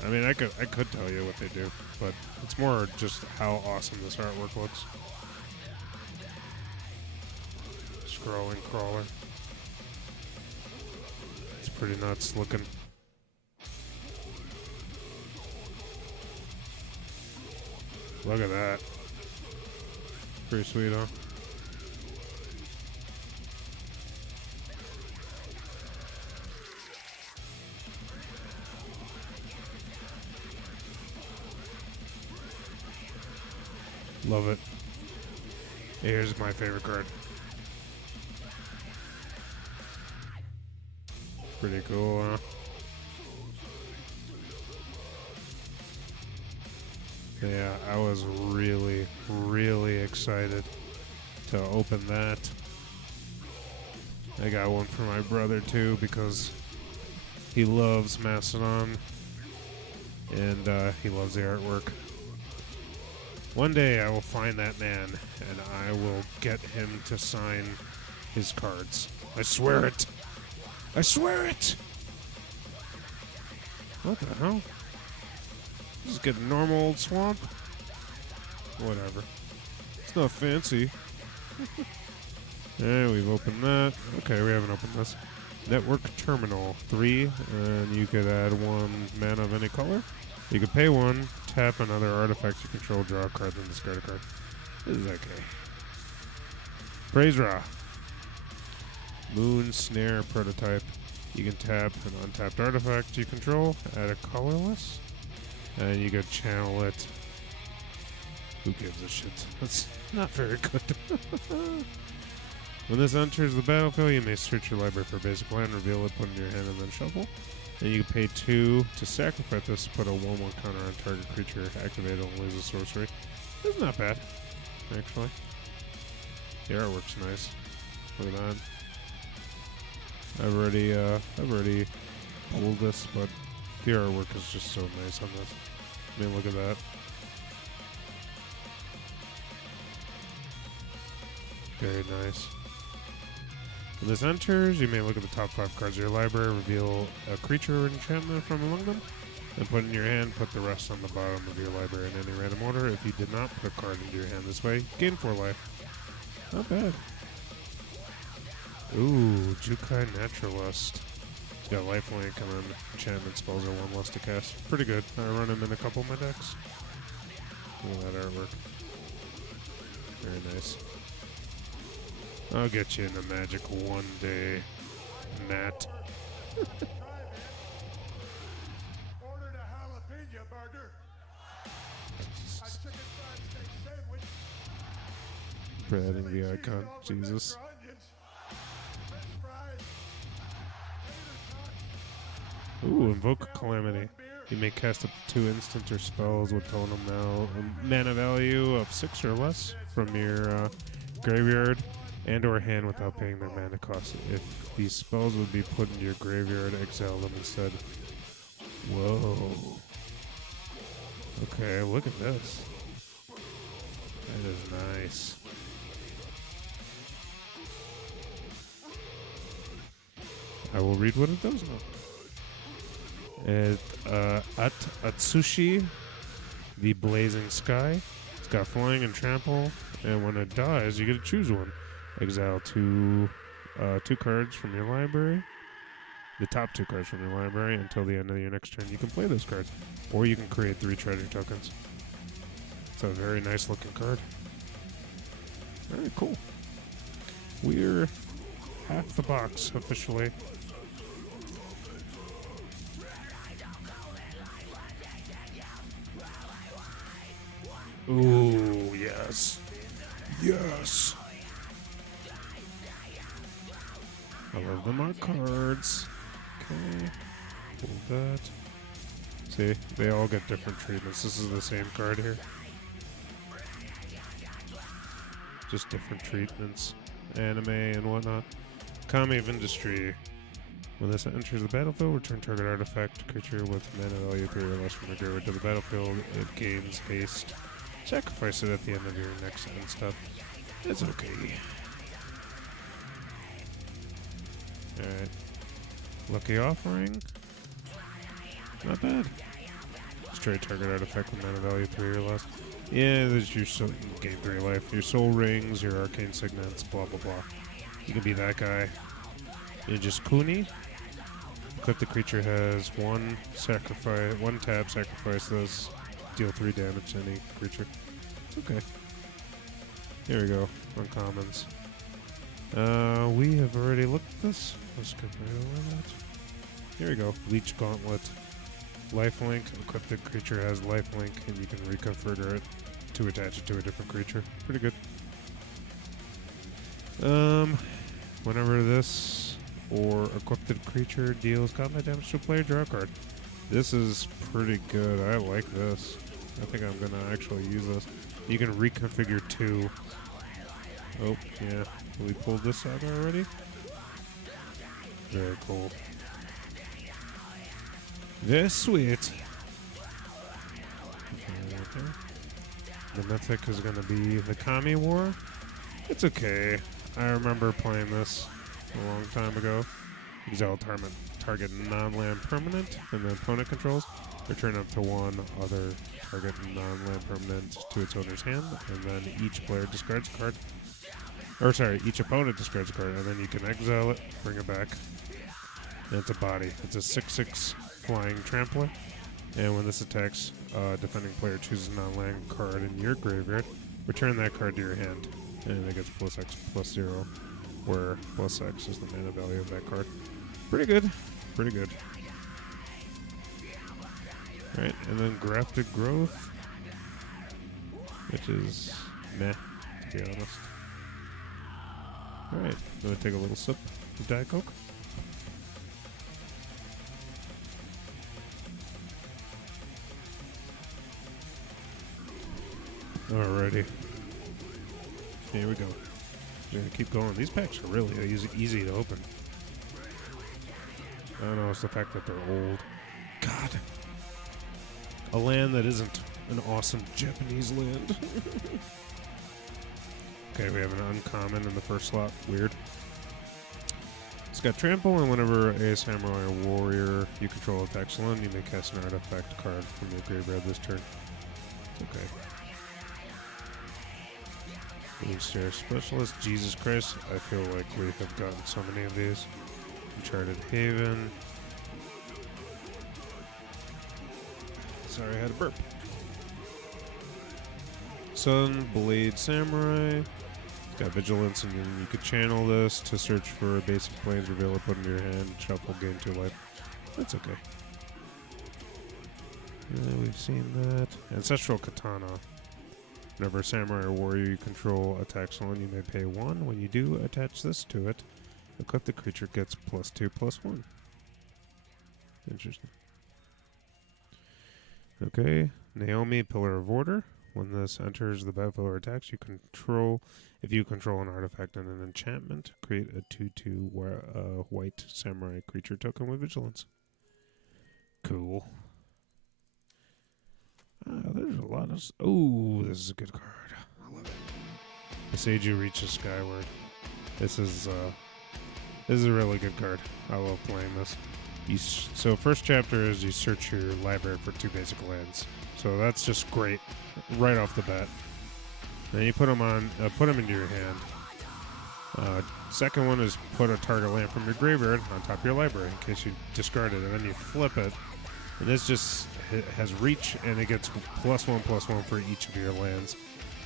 I mean, I could tell you what they do, but it's more just how awesome this artwork looks. Scrolling crawler. It's pretty nuts looking. Look at that. Pretty sweet, huh? Love it. Here's my favorite card. Pretty cool, huh? Yeah, I was really, really excited to open that. I got one for my brother too because he loves Mastodon and he loves the artwork. One day I will find that man and I will get him to sign his cards. I swear it. I swear it. What the hell? Just get a normal old swamp? Whatever. It's not fancy. And we've opened that. Okay, we haven't opened this. Network Terminal 3, and you could add 1 mana of any color. You could pay 1, tap another artifact you control, draw a card, then discard a card. This is okay. Praise Ra. Moon Snare Prototype. You can tap an untapped artifact you control, add a colorless, and you could channel it. Who gives a shit? That's not very good. When this enters the battlefield, you may search your library for a basic land, reveal it, put it in your hand, and then shuffle. And you can pay 2 to sacrifice this, put a 1/1 counter on target creature, activate it, and lose a sorcery. It's not bad, actually. The artwork's nice. Look at that. I've already pulled this, but the artwork is just so nice on this. I mean, look at that. Very nice. When this enters, you may look at the top 5 cards of your library, reveal a creature or enchantment from among them, and put it in your hand, put the rest on the bottom of your library in any random order. If you did not put a card into your hand this way, gain 4 life. Not bad. Ooh, Jukai Naturalist. He's got lifelink and then enchantment spells are 1 less to cast. Pretty good. I run him in a couple of my decks. Look at that artwork. Very nice. I'll get you into Magic one day, Matt. Ordered a jalapeno burger. A chicken fried steak sandwich. Branding the icon. Jesus. Ooh, Invoke Calamity. You may cast up to 2 instant or spells with totem now mana value of 6 or less from your graveyard and or hand without paying their mana cost. If these spells would be put into your graveyard, exile them instead. Whoa. Okay, look at this. That is Nice. I will read what it does now. Atsushi, the Blazing Sky. It's got flying and trample, and when it dies, you get to choose one. Exile two cards from your library. The top 2 cards from your library until the end of your next turn. You can play those cards, or you can create 3 treasure tokens. It's a very nice looking card. All right, cool. We're half the box officially. Ooh, yes. Yes. I love the mark cards. Okay. Pull that. See, they all get different treatments. This is the same card here. Just different treatments. Anime and whatnot. Kami of Industry. When this enters the battlefield, return target artifact creature with mana value 3 or less from the graveyard to the battlefield. It gains haste. Sacrifice it at the end of your next end step. It's okay. Alright. Lucky Offering. Not bad. Straight target artifact with mana value 3 or less. Yeah, there's your soul, you gain 3 life. Your soul rings, your arcane signets, blah blah blah. You can be that guy. You're just Kuni. Equip the creature has 1 tap, sacrifice this, deal 3 damage to any creature. Okay. Here we go. Uncommons. We have already looked at this. Let's get right over that. Here we go. Leech Gauntlet. Lifelink. Equip the creature has lifelink, and you can reconfigure it to attach it to a different creature. Pretty good. Whenever this or equipped creature deals combat damage to a player, draw a card. This is pretty good. I like this. I think I'm gonna actually use this. You can reconfigure 2. Oh, yeah. We pulled this out already? Very cool. Very sweet. Okay. The mythic is going to be the Kami War. It's okay. I remember playing this a long time ago. Exile target non-land permanent, and then opponent controls. Return up to 1 other target non-land permanent to its owner's hand, and then each player discards a card. Or sorry, each opponent discards a card, and then you can exile it, bring it back. And it's a body. It's a 6/6 flying trampler. And when this attacks, defending player chooses a non-land card in your graveyard. Return that card to your hand, and it gets +X/+0, where +X is the mana value of that card. Pretty good. Pretty good. Alright, and then Grafted Growth, which is meh, to be honest. Alright, I'm going to take a little sip of Diet Coke. Alrighty. Here we go. We're going to keep going. These packs are really easy to open. I don't know, it's the fact that they're old. God. A land that isn't an awesome Japanese land. Okay, we have an uncommon in the first slot. Weird. It's got trample, and whenever a samurai or warrior you control attacks alone, you may cast an artifact card from your graveyard this turn. It's okay. Moonstare Specialist. Jesus Christ, I feel like we have gotten so many of these. Uncharted Haven. Sorry, I had a burp. Sunblade Samurai. Got Vigilance, and you could channel this to search for a basic planes, reveal it, put it in your hand, shuffle, gain 2 life. That's okay. Yeah, we've seen that. Ancestral Katana. Whenever a samurai or warrior you control attacks alone, you may pay 1. When you do, attach this to it. Equip the creature gets +2/+1. Interesting. Okay, Naomi, Pillar of Order. When this enters the battlefield or attacks, if you control an artifact and an enchantment, create a 2/2 white samurai creature token with vigilance. Cool. There's a lot of... Oh, this is a good card. I love it. Seiju reaches skyward. This is a really good card. I love playing this. So first chapter is you search your library for 2 basic lands. So that's just great, right off the bat. Then you put them into your hand. Second one is put a target land from your graveyard on top of your library in case you discard it, and then you flip it. And this just has reach, and it gets +1/+1 for each of your lands.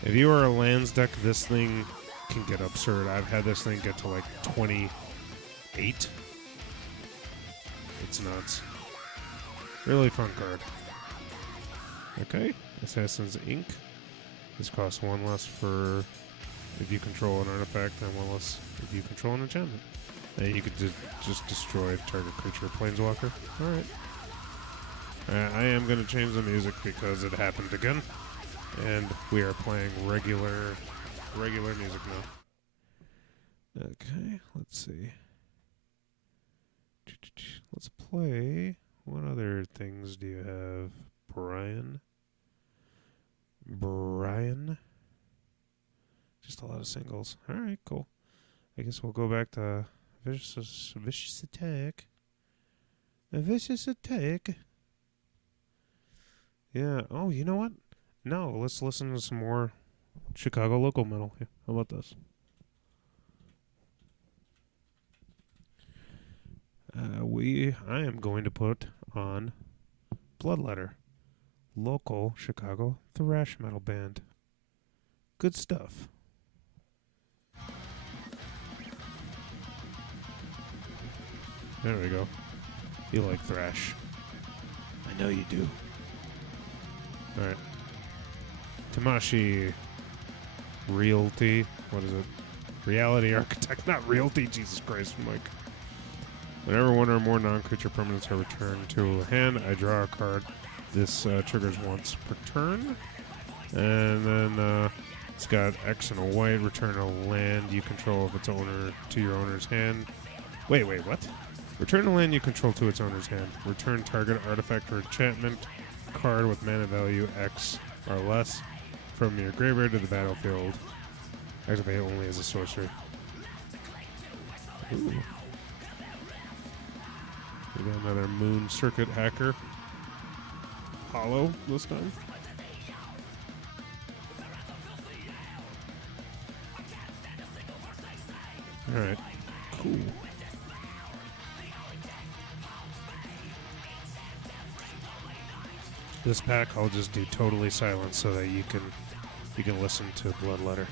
If you are a lands deck, this thing can get absurd. I've had this thing get to like 28. It's nuts. Really fun card. Okay, Assassin's Ink. This costs 1 less for if you control an artifact, and 1 less if you control an enchantment. And you could just destroy target creature planeswalker. Alright. I am going to change the music because it happened again. And we are playing regular music now. Okay, let's see. Let's play. What other things do you have, Brian? Just a lot of singles. Alright, cool. I guess we'll go back to Vicious Attack. A Vicious Attack. Yeah. Oh, you know what? No, let's listen to some more Chicago local metal. Yeah, how about this? I am going to put on Bloodletter, local Chicago thrash metal band. Good stuff. There we go. You like thrash. I know you do. Alright. Tamashi Realty. What is it? Reality Architect. Not Realty. Jesus Christ, Mike. Whenever one or more non-creature permanents are returned to a hand, I draw a card. This triggers once per turn. And then it's got X and a white. Return a land you control of its owner to your owner's hand. Wait, what? Return a land you control to its owner's hand. Return target artifact or enchantment card with mana value X or less from your graveyard to the battlefield. Activate only as a sorcery. Ooh. We got another Moon Circuit Hacker. Hollow this time. Alright. Cool. This pack I'll just do totally silent so that you can listen to Bloodletter.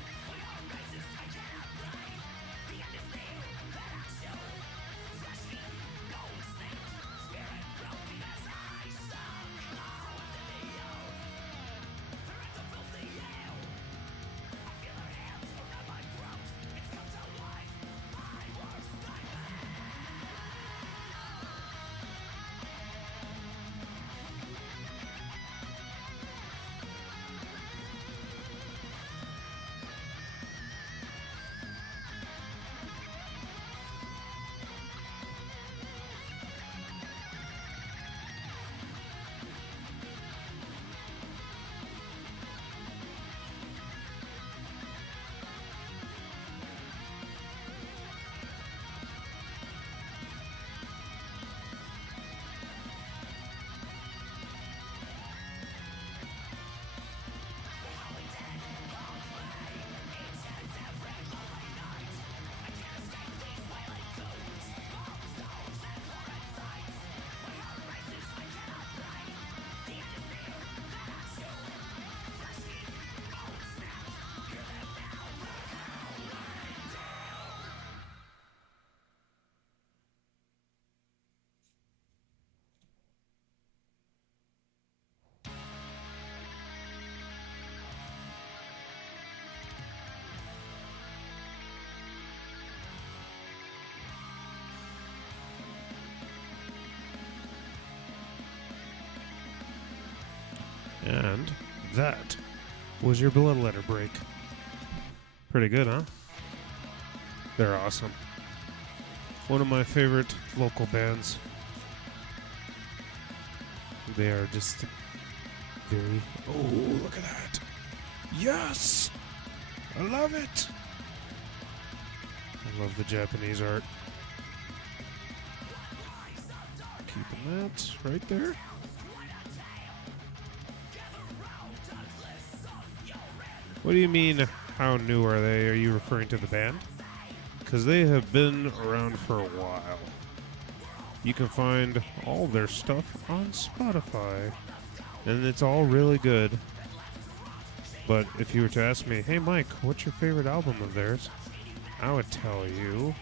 And that was your Bloodletter break. Pretty good, huh? They're awesome. One of my favorite local bands. They are just very... Oh, look at that. Yes! I love it. I love the Japanese art. Keeping that right there. What do you mean, how new are they? Are you referring to the band? Because they have been around for a while. You can find all their stuff on Spotify, and it's all really good. But if you were to ask me, hey Mike, what's your favorite album of theirs? I would tell you...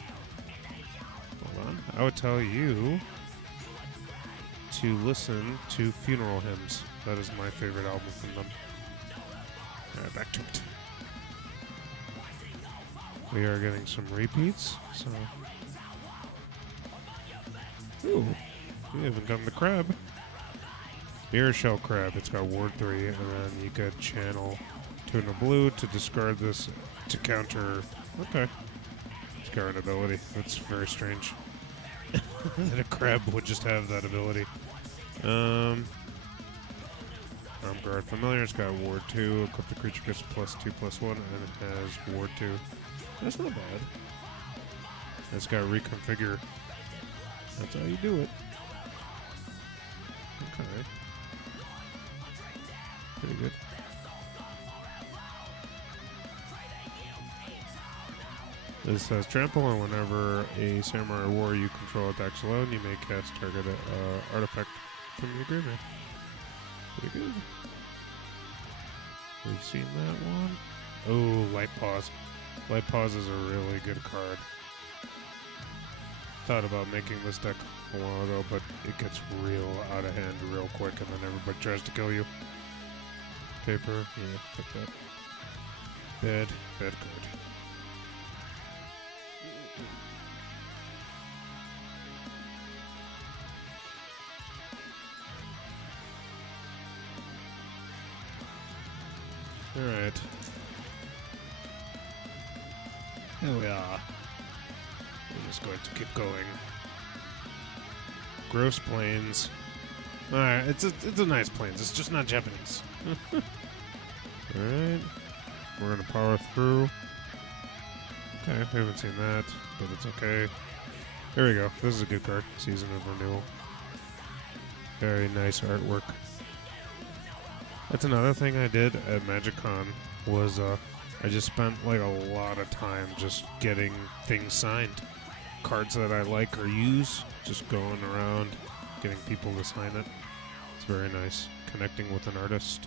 Hold on. I would tell you to listen to Funeral Hymns. That is my favorite album from them. Alright, back to it. We are getting some repeats, so... Ooh, we haven't gotten the crab. Mirror Shell Crab, it's got Ward 3, and then you could channel Tuna Blue to discard this to counter... Okay. Discard ability. That's very strange. That a crab would just have that ability. Armed Guard Familiar, it's got Ward 2, equip the creature gets +2/+1, and it has Ward 2. That's not bad. It's got Reconfigure. That's how you do it. Okay. Pretty good. This says trample, and whenever a samurai war you control attacks alone, you may cast target artifact from your graveyard. Pretty good. We've seen that one. Oh, Light Pause. Light Pause is a really good card. Thought about making this deck a while ago, but it gets real out of hand real quick, and then everybody tries to kill you. Paper, yeah, fuck that. Bad card. Alright. Here we are. We're just going to keep going. Gross Plains. Alright, it's a nice plains. It's just not Japanese. Alright. We're gonna power through. Okay, we haven't seen that, but it's okay. There we go. This is a good card. Season of Renewal. Very nice artwork. That's another thing I did at MagicCon was I just spent like a lot of time just getting things signed. Cards that I like or use, just going around getting people to sign it. It's very nice. Connecting with an artist.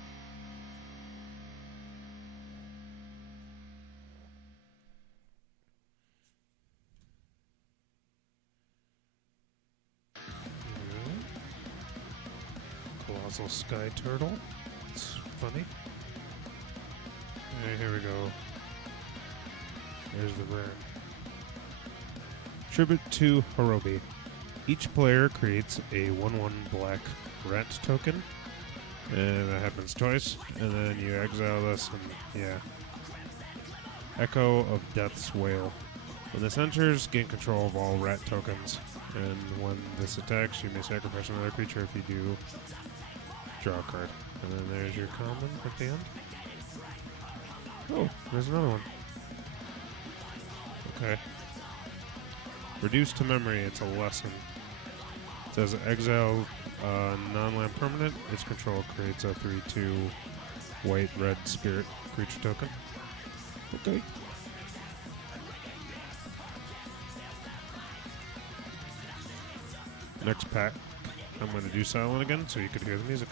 Colossal Sky Turtle. It's funny. Okay, here we go. There's the rare. Tribute to Hirobi. Each player creates a 1/1 black rat token. And that happens twice. And then you exile this and yeah. Echo of Death's Wail. When this enters, gain control of all rat tokens. And when this attacks, you may sacrifice another creature. If you do, draw a card. And then there's your common at the end. Oh, there's another one. Okay. Reduced to memory, it's a lesson. It says exile non-land permanent. Its control creates a 3/2 white-red spirit creature token. Okay. Next pack, I'm going to do silent again so you could hear the music.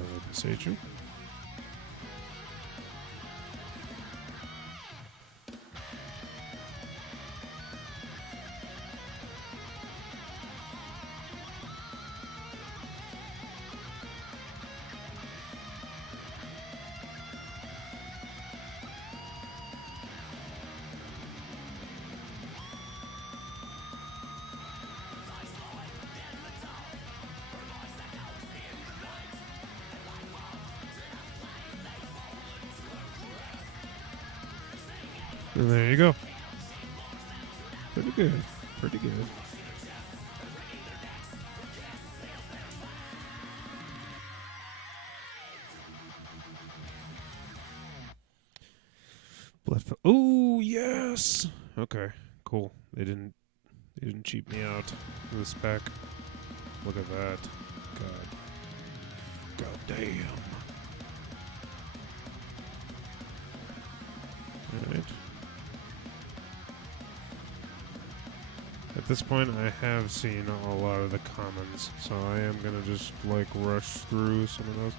Another Pikachu. And there you go. Pretty good. Pretty good. Oh yes. Okay. Cool. They didn't cheat me out of this pack. Look at that. God damn. Alright. At this point, I have seen a lot of the commons, so I am gonna just like rush through some of those.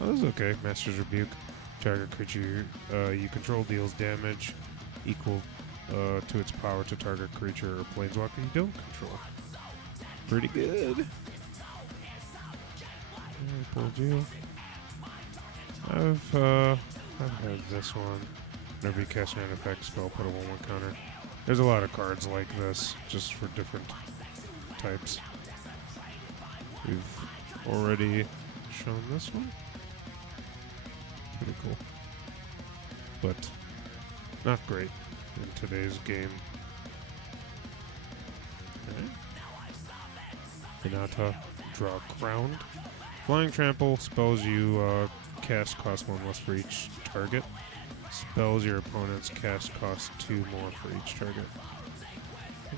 Oh, this is okay. Master's Rebuke. Target creature you control deals damage equal to its power to target creature or planeswalker you don't control. Pretty good. Pulled you. I've had this one. Whenever you cast an effect spell, put a 1/1 counter. There's a lot of cards like this, just for different types. We've already shown this one. Pretty cool. But not great in today's game. Okay. Hinata, draw Crowned. Flying Trample, spells you cast cost 1 less for each target. Spells your opponents cast cost 2 more for each target.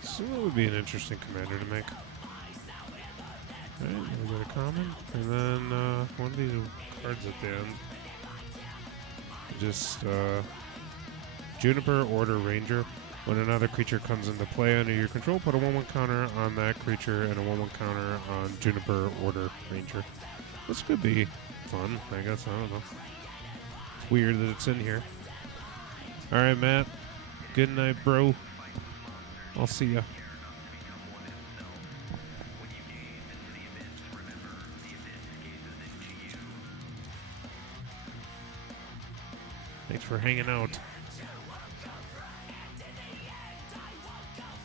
So that would be an interesting commander to make. Alright, we got a common. And then one of these cards at the end. Just Juniper, Order, Ranger. When another creature comes into play under your control, put a 1/1 counter on that creature and a 1/1 counter on Juniper, Order, Ranger. This could be fun, I guess. I don't know. It's weird that it's in here. Alright, Matt. Good night, bro. I'll see ya. Thanks for hanging out.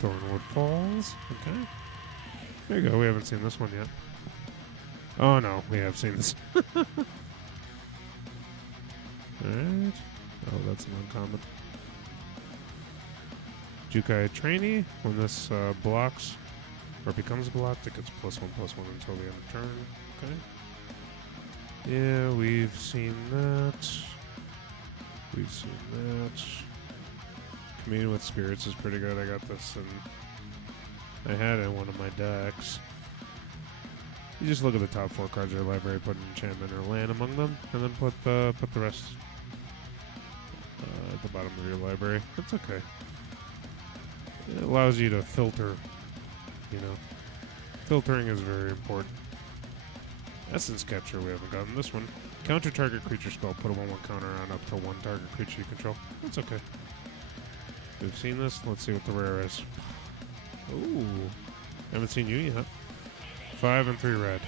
Thornwood Falls. Okay. There you go. We haven't seen this one yet. Oh, no. We have seen this. Alright. Oh, that's an uncommon. Jukai Trainee. When this blocks or becomes blocked, it gets +1/+1 until the end of turn. Okay. Yeah, we've seen that. We've seen that. Communing with Spirits is pretty good. I got this and I had it in one of my decks. You just look at the top 4 cards of your library, put an enchantment or land among them, and then put the rest at the bottom of your library. That's okay. It allows you to filter, you know. Filtering is very important. Essence Capture, we haven't gotten this one. Counter target creature spell, put a 1/1 counter on up to 1 target creature you control. That's okay. We've seen this. Let's see what the rare is. Ooh. Haven't seen you yet. 5 and 3 red.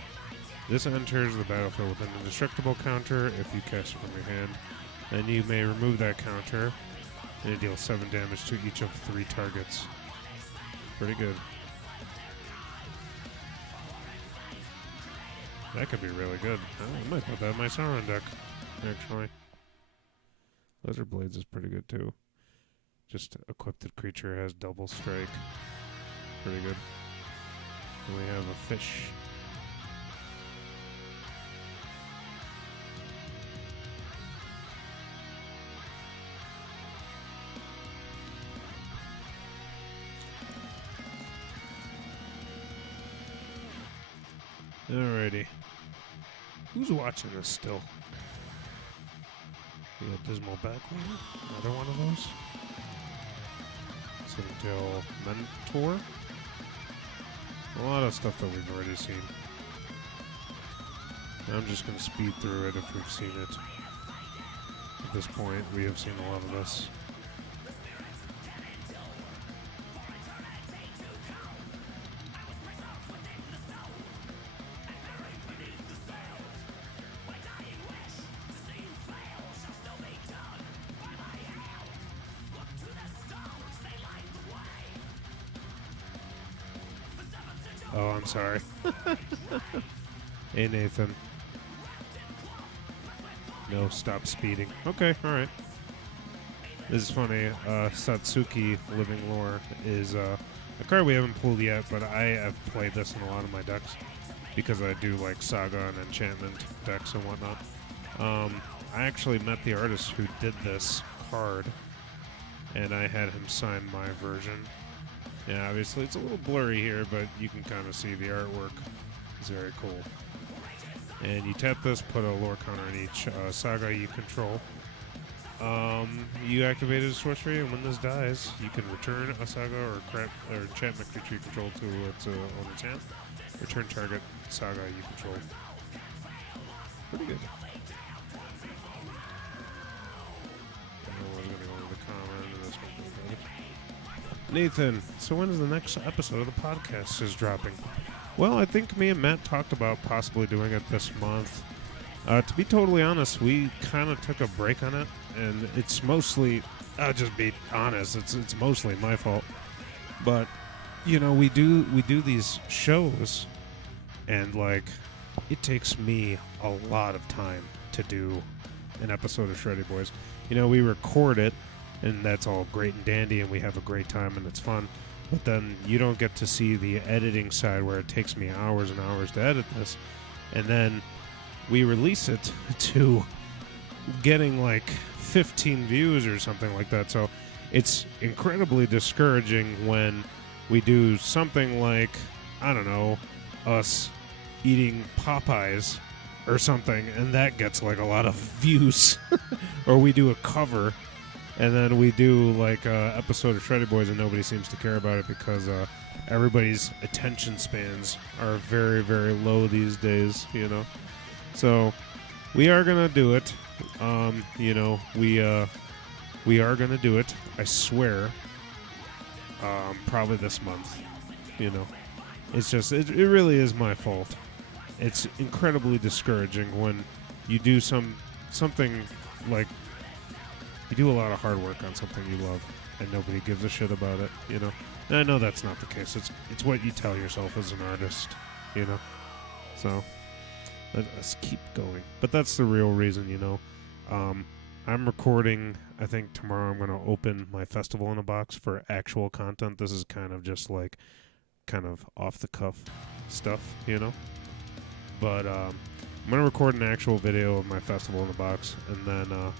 This enters the battlefield with an indestructible counter if you cast it from your hand. Then you may remove that counter, and it deals 7 damage to each of 3 targets. Pretty good. That could be really good. I might put that in my Sauron deck, actually. Lizard Blades is pretty good, too. Just equipped creature has double strike. Pretty good. And we have a fish. Alrighty. Who's watching this still? We got Dismal Backwing. Another one of those. Citadel Mentor. A lot of stuff that we've already seen. I'm just going to speed through it if we've seen it. At this point, we have seen a lot of this. Oh, I'm sorry. Hey, Nathan. No, stop speeding. Okay, alright. This is funny. Satsuki Living Lore is a card we haven't pulled yet, but I have played this in a lot of my decks because I do like Saga and Enchantment decks and whatnot. I actually met the artist who did this card, and I had him sign my version. Yeah, obviously it's a little blurry here, but you can kind of see the artwork. It's very cool. And you tap this, put a lore counter on each Saga you control. You activated a sorcery, and when this dies, you can return a Saga or enchantment creature you control to its owner's hand. Return target Saga you control. Pretty good. Nathan, so when is the next episode of the podcast is dropping? Well, I think me and Matt talked about possibly doing it this month. To be totally honest, we kind of took a break on it, and it's mostly, I'll just be honest, it's mostly my fault. But, you know, we do these shows, and, like, it takes me a lot of time to do an episode of Shreddy Bois. You know, we record it, and that's all great and dandy, and we have a great time, and it's fun. But then you don't get to see the editing side where it takes me hours and hours to edit this. And then we release it to getting like 15 views or something like that. So it's incredibly discouraging when we do something like, I don't know, us eating Popeyes or something, and that gets like a lot of views. Or we do a cover, and then we do like an episode of Shreddy Bois, and nobody seems to care about it because everybody's attention spans are very, very low these days, you know. So we are gonna do it. You know, we are gonna do it. I swear. Probably this month. You know, it's just it really is my fault. It's incredibly discouraging when you do something like. You do a lot of hard work on something you love, and nobody gives a shit about it, you know? And I know that's not the case. It's what you tell yourself as an artist, you know? So, let's keep going. But that's the real reason, you know? I'm recording, I think tomorrow I'm going to open my Festival in a Box for actual content. This is kind of just like, kind of off-the-cuff stuff, you know? But, I'm going to record an actual video of my Festival in a Box, and then,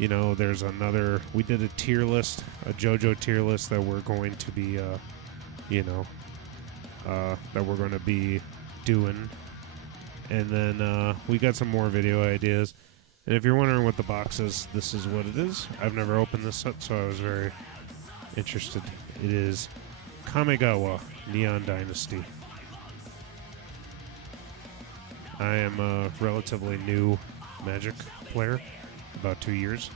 you know, there's another, we did a tier list, a JoJo tier list that we're going to be, you know, that we're going to be doing. And then we got some more video ideas. And if you're wondering what the box is, this is what it is. I've never opened this set, so I was very interested. It is Kamigawa Neon Dynasty. I am a relatively new Magic player. About 2 years,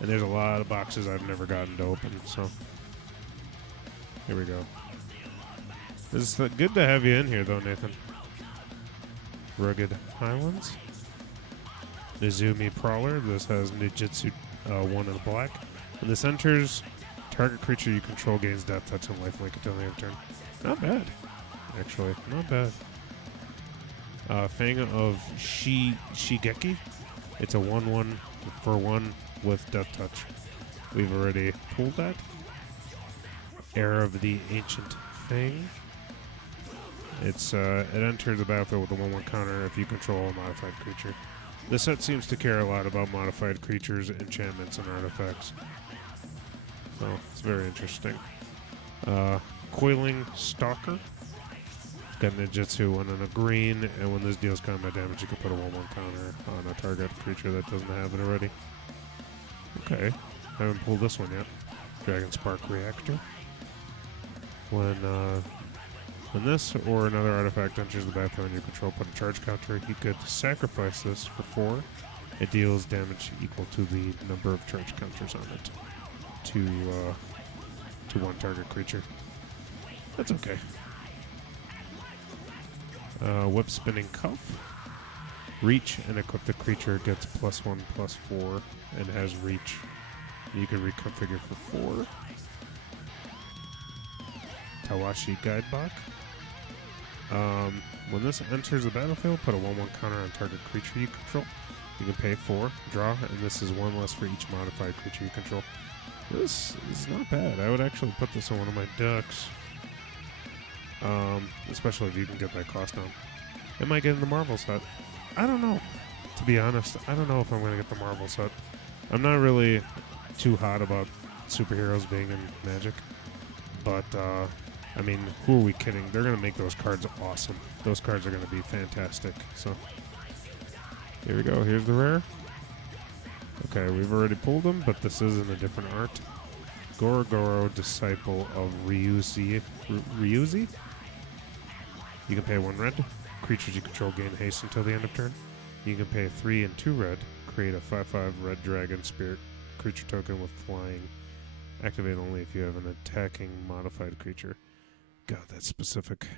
and there's a lot of boxes I've never gotten to open, so here we go. It's good to have you in here, though, Nathan. Rugged Highlands. Nizumi Prowler. This has Nijitsu 1 in black. When this enters, target creature you control gains death touch and lifelink until the end of turn. Not bad, actually. Not bad. Fang of Shigeki. It's a 1/1 for 1 with Death Touch. We've already pulled that. Heir of the Ancient Fang. It enters the battlefield with a 1/1 counter if you control a modified creature. This set seems to care a lot about modified creatures, enchantments, and artifacts. So it's very interesting. Coiling Stalker. Got Ninjutsu 1 and a green, and when this deals combat damage, you can put a 1/1 counter on a target creature that doesn't have it already. Okay, haven't pulled this one yet. Dragon Spark Reactor. When When this or another artifact enters the battlefield and you control, put a charge counter. You could sacrifice this for 4. It deals damage equal to the number of charge counters on it to one target creature. That's okay. Whip spinning cuff. Reach and equip the creature gets +1/+4 and has reach. You can reconfigure for 4. Tawashi Guidebok. When this enters the battlefield, put a 1/1 counter on target creature you control. You can pay 4, draw, and this is 1 less for each modified creature you control. This is not bad. I would actually put this on one of my decks. Especially if you can get that cost down. Am I getting the Marvel set? I don't know. To be honest, I don't know if I'm going to get the Marvel set. I'm not really too hot about superheroes being in Magic. But, I mean, who are we kidding? They're going to make those cards awesome. Those cards are going to be fantastic. So, here we go. Here's the rare. Okay, we've already pulled them, but this is in a different art. Gorogoro, Disciple of Ryuzi. Ryuzi? You can pay 1 red. Creatures you control gain haste until the end of turn. You can pay 3 and 2 red. Create a 5/5 red dragon spirit creature token with flying. Activate only if you have an attacking modified creature. God, that's specific.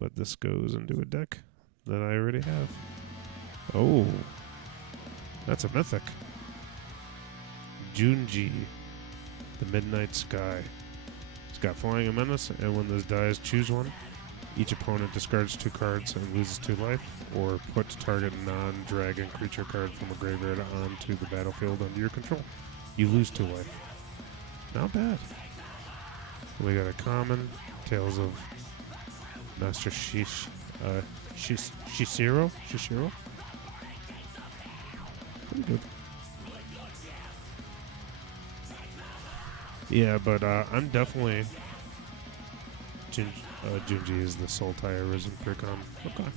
But this goes into a deck that I already have. Oh. That's a mythic. Junji, the Midnight Sky. It's got Flying and Menace, and when this dies, choose one. Each opponent discards 2 cards and loses 2 life, or put target non-dragon creature card from a graveyard onto the battlefield under your control. You lose 2 life. Not bad. We got a common, Tales of Master Shishiro? Shishiro? Pretty good. Yeah, but I'm definitely... Junji is the Sultai Arisen Precon. Okay.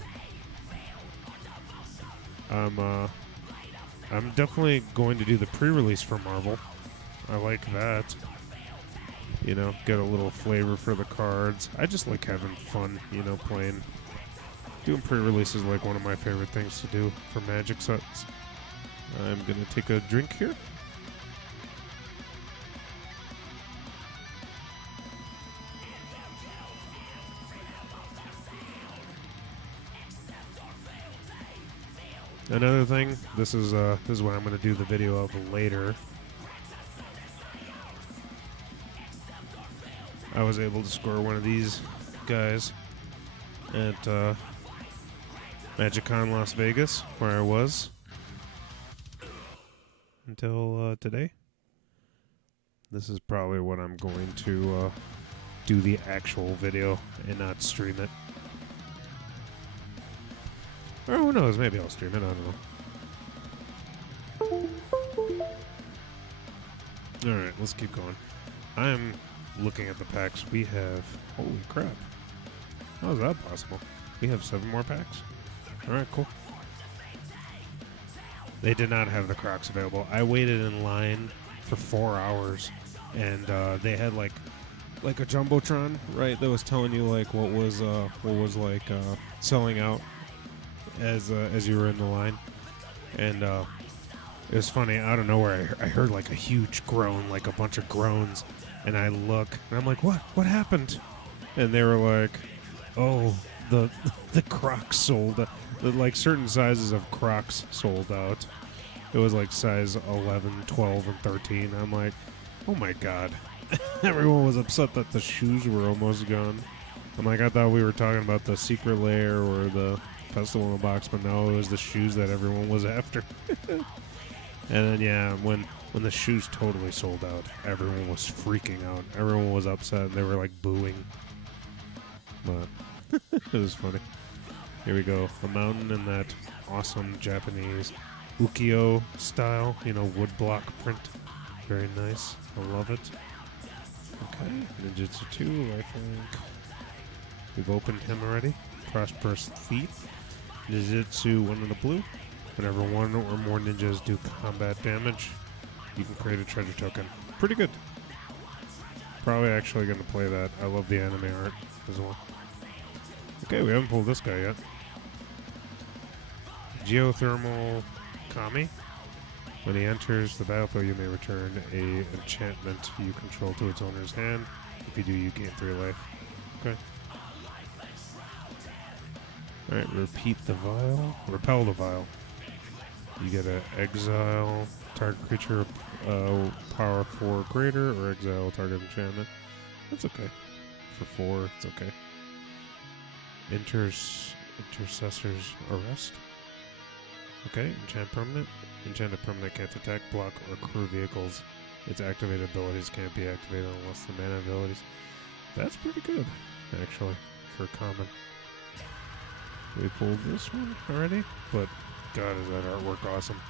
I'm definitely going to do the pre-release for Marvel. I like that. You know, get a little flavor for the cards. I just like having fun, you know, playing. Doing pre-release is like one of my favorite things to do for Magic sets. I'm going to take a drink here. Another thing, this is what I'm going to do the video of later. I was able to score one of these guys at MagicCon Las Vegas, where I was until today. This is probably what I'm going to do the actual video and not stream it. Or who knows, maybe I'll stream it, I don't know. Alright, let's keep going. I'm looking at the packs we have. Holy crap. How is that possible? We have 7 more packs? Alright, cool. They did not have the Crocs available. I waited in line for 4 hours, and they had like a Jumbotron, right, that was telling you like what was like selling out as you were in the line. And it was funny, out of nowhere I heard like a huge groan, like a bunch of groans, and I look and I'm like, what happened? And they were like, oh, the Crocs sold, like certain sizes of Crocs sold out. It was like size 11, 12, and 13. I'm like, oh my god. Everyone was upset that the shoes were almost gone. I'm like, I thought we were talking about the Secret Lair or the Festival in the Box, but no, it was the shoes that everyone was after. And then, yeah, when the shoes totally sold out, everyone was freaking out. Everyone was upset, and they were, like, booing. But it was funny. Here we go. A mountain in that awesome Japanese ukiyo style, you know, woodblock print. Very nice. I love it. Okay, Ninjutsu 2, I think. We've opened him already. Prosperous Thief. Ninjutsu 1 in the blue. Whenever 1 or more ninjas do combat damage, you can create a treasure token. Pretty good. Probably actually going to play that. I love the anime art as well. Okay, we haven't pulled this guy yet. Geothermal Kami. When he enters the battlefield, you may return a enchantment you control to its owner's hand. If you do, you gain 3 life. Okay. Alright, repeat the vial. Repel the vial. You get an exile target creature power 4 greater, or exile target enchantment. That's okay. For 4, it's okay. Intercessor's Arrest. Okay, enchant permanent. Enchanted permanent can't attack, block, or crew vehicles. Its activated abilities can't be activated unless the mana abilities. That's pretty good, actually, for common. We pulled this one already, but God, is that artwork awesome.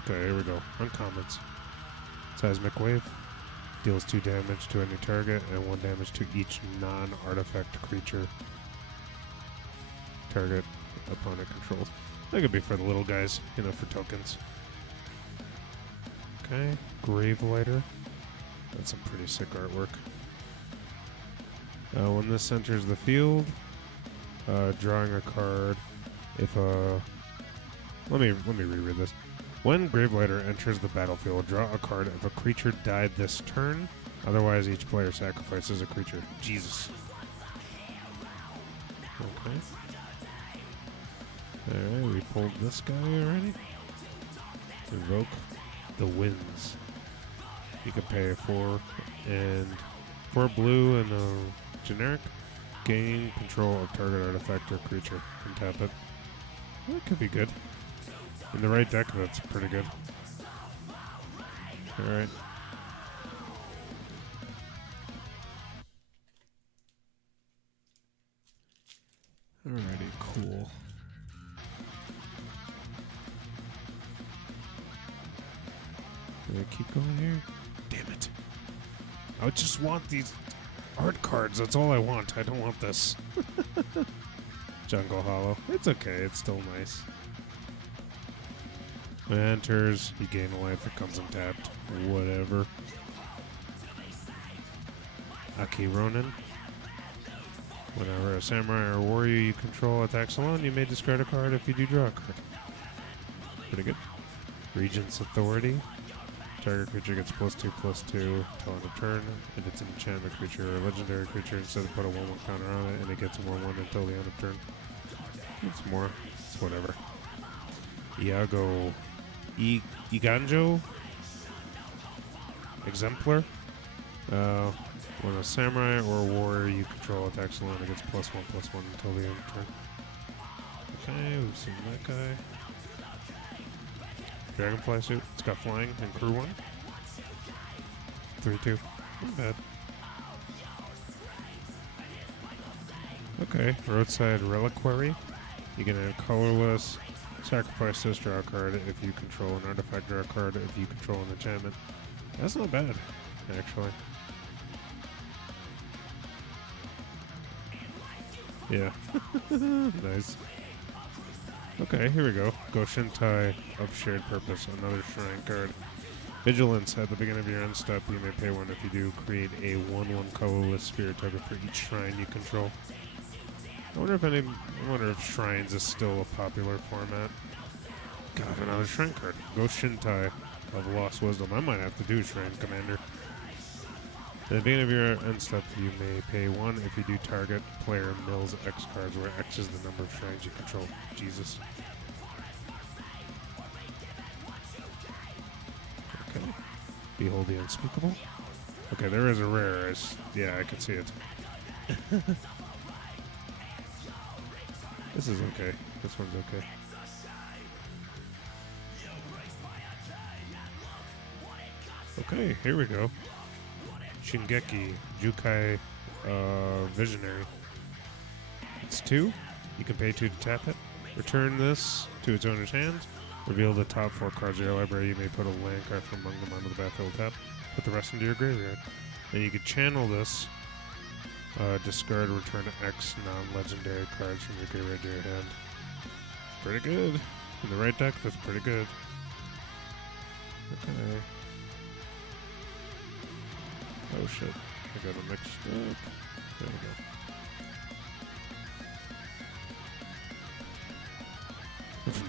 Okay, here we go. Uncommons. Seismic Wave. Deals 2 damage to any target and 1 damage to each non-artifact creature target opponent controls. That could be for the little guys, for tokens. Okay, Gravelighter. That's some pretty sick artwork. When this enters the field, drawing a card. If let me reread this. When Gravelighter enters the battlefield, draw a card if a creature died this turn. Otherwise, each player sacrifices a creature. Jesus. Okay. Alright, we pulled this guy already. Invoke the Winds. You can pay 4 blue and a generic. Gain control of target artifact or creature and tap it. That could be good. In the right deck, that's pretty good. Alright. Alrighty, cool. Do I keep going here? Damn it. I just want these art cards. That's all I want. I don't want this. Jungle Hollow. It's okay. It's still nice. When it enters, you gain a life. It comes untapped. Whatever. Aki Ronin. Whenever a samurai or warrior you control attacks alone, you may discard a card if you do draw a card. Pretty good. Regent's Authority. Target creature gets +2/+2 till end of turn. If it's an enchantment creature or a legendary creature, instead of put a 1/1 counter on it, and it gets a 1/1 until the end of turn. It's more. It's whatever. Iago. Iganjo. Exemplar. When a samurai or a warrior you control attacks alone, it gets +1/+1 until the end of turn. Okay, we've seen that guy. Dragonfly suit. It's got flying and crew 1. 3/2. Not bad. Okay, Roadside Reliquary. You can add colorless. Sacrifice this, draw a card if you control an artifact, draw a card if you control an enchantment. That's not bad, actually. Yeah. Nice. Okay, here we go. Goshintai of Shared Purpose, another shrine card. Vigilance. At the beginning of your end step, you may pay 1. If you do, create a 1/1 colorless spirit token for each shrine you control. I wonder if shrines is still a popular format. God, another shrine card. Goshintai of Lost Wisdom. I might have to do Shrine Commander. At the beginning of your end step, you may pay 1. If you do, target player mills X cards, where X is the number of shrines you control. Jesus. Okay. Behold the Unspeakable. Okay, there is a rare. Yeah, I can see it. This is okay. This one's okay. Okay, here we go. Shingeki Jukai Visionary. It's 2. You can pay 2 to tap it. Return this to its owner's hands. Reveal the top 4 cards of your library. You may put a land card from among them onto the battlefield tap. Put the rest into your graveyard. And you can channel this. Discard, return X non-legendary cards from your graveyard to your hand. Pretty good. In the right deck, that's pretty good. Okay. Oh shit. I got a mixed up. There we go.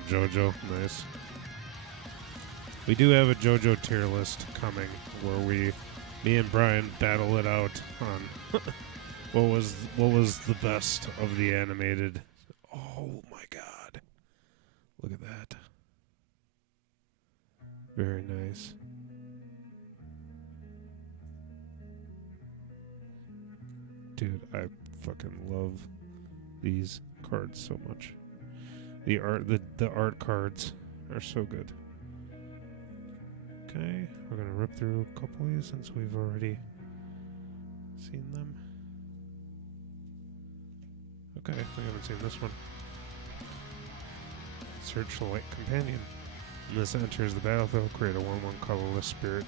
JoJo. Nice. We do have a JoJo tier list coming where me and Brian battle it out on what was the best of the animated. Oh my god. Look at that. Very nice. Dude, I fucking love these cards so much. The art cards are so good. Okay, we're gonna rip through a couple of these since we've already seen them. Okay, we haven't seen this one. Searchlight Companion. When this enters the battlefield, create a 1/1 colorless spirit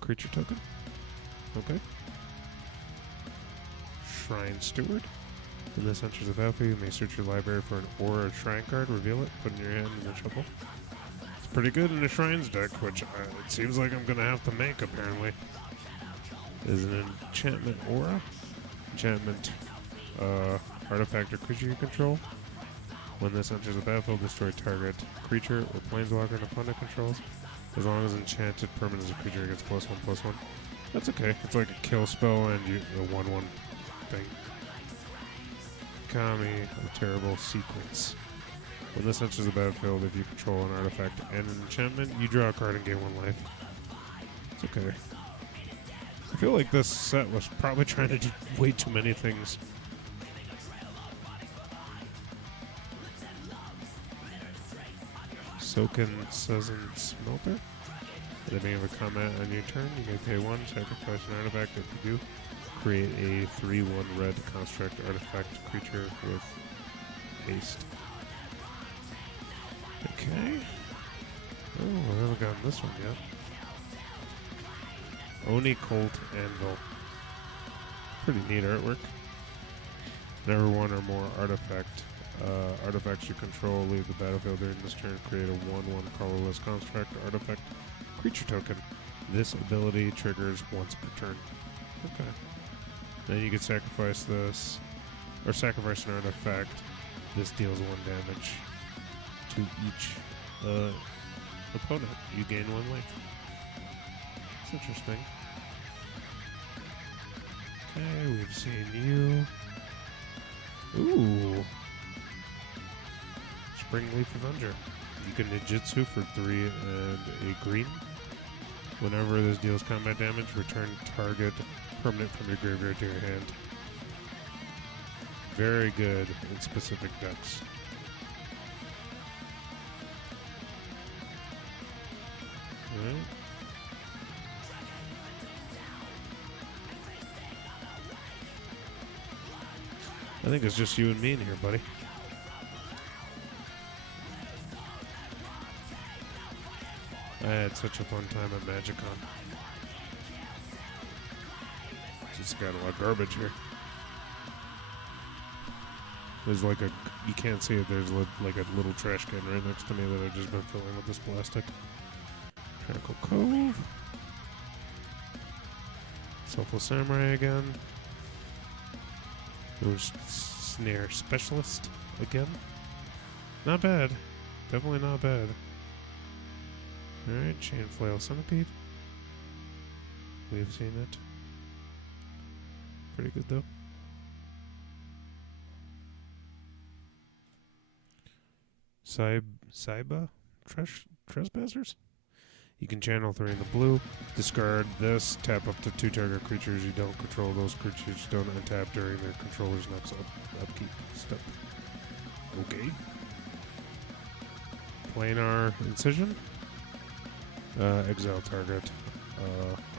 creature token. Okay. Shrine Steward. When this enters the battlefield, you may search your library for an aura or shrine card, reveal it, put it in your hand, and then shuffle. It's pretty good in a shrines deck, which it seems like I'm going to have to make, apparently. Is an enchantment aura. Enchantment artifact or creature you control. When this enters the battlefield, destroy target creature or planeswalker and opponent controls. As long as enchanted permanent as a creature gets +1/+1. That's okay. It's like a kill spell and a 1/1 thing. Kami, a terrible sequence. When this enters the battlefield, if you control an artifact and an enchantment, you draw a card and gain 1 life. It's okay. I feel like this set was probably trying to do way too many things. Soken Sezen Smelter. At the beginning of a combat on your turn, you may pay 1, sacrifice an artifact. If you do, create a 3/1 red construct artifact creature with haste. Okay. Oh, I haven't gotten this one yet. Oni Colt Anvil. Pretty neat artwork. Whenever 1 or more artifacts you control leave the battlefield during this turn, create a 1/1 colorless construct artifact creature token. This ability triggers once per turn. Okay. Then you can sacrifice this, or sacrifice an artifact. This deals 1 damage to each opponent. You gain 1 life. It's interesting. Okay, we've seen you. Ooh. Springleaf Avenger. You can ninjutsu for 3 and a green. Whenever this deals combat damage, return target permanent from your graveyard to your hand. Very good in specific decks. Alright. I think it's just you and me in here, buddy. I had such a fun time at MagicCon. Just got a lot of garbage here. There's like you can't see it, there's like a little trash can right next to me that I've just been filling with this plastic. Tranquil Cove. Selfless Samurai again. There's Snare Specialist again. Not bad. Definitely not bad. Alright, Chain Flail Centipede. We've seen it. Pretty good though. Saiba Trespassers? You can channel 3 in the blue. Discard this. Tap up to 2 target creatures you don't control. Those creatures don't untap during their controller's next upkeep step. Okay. Planar Incision. Exile target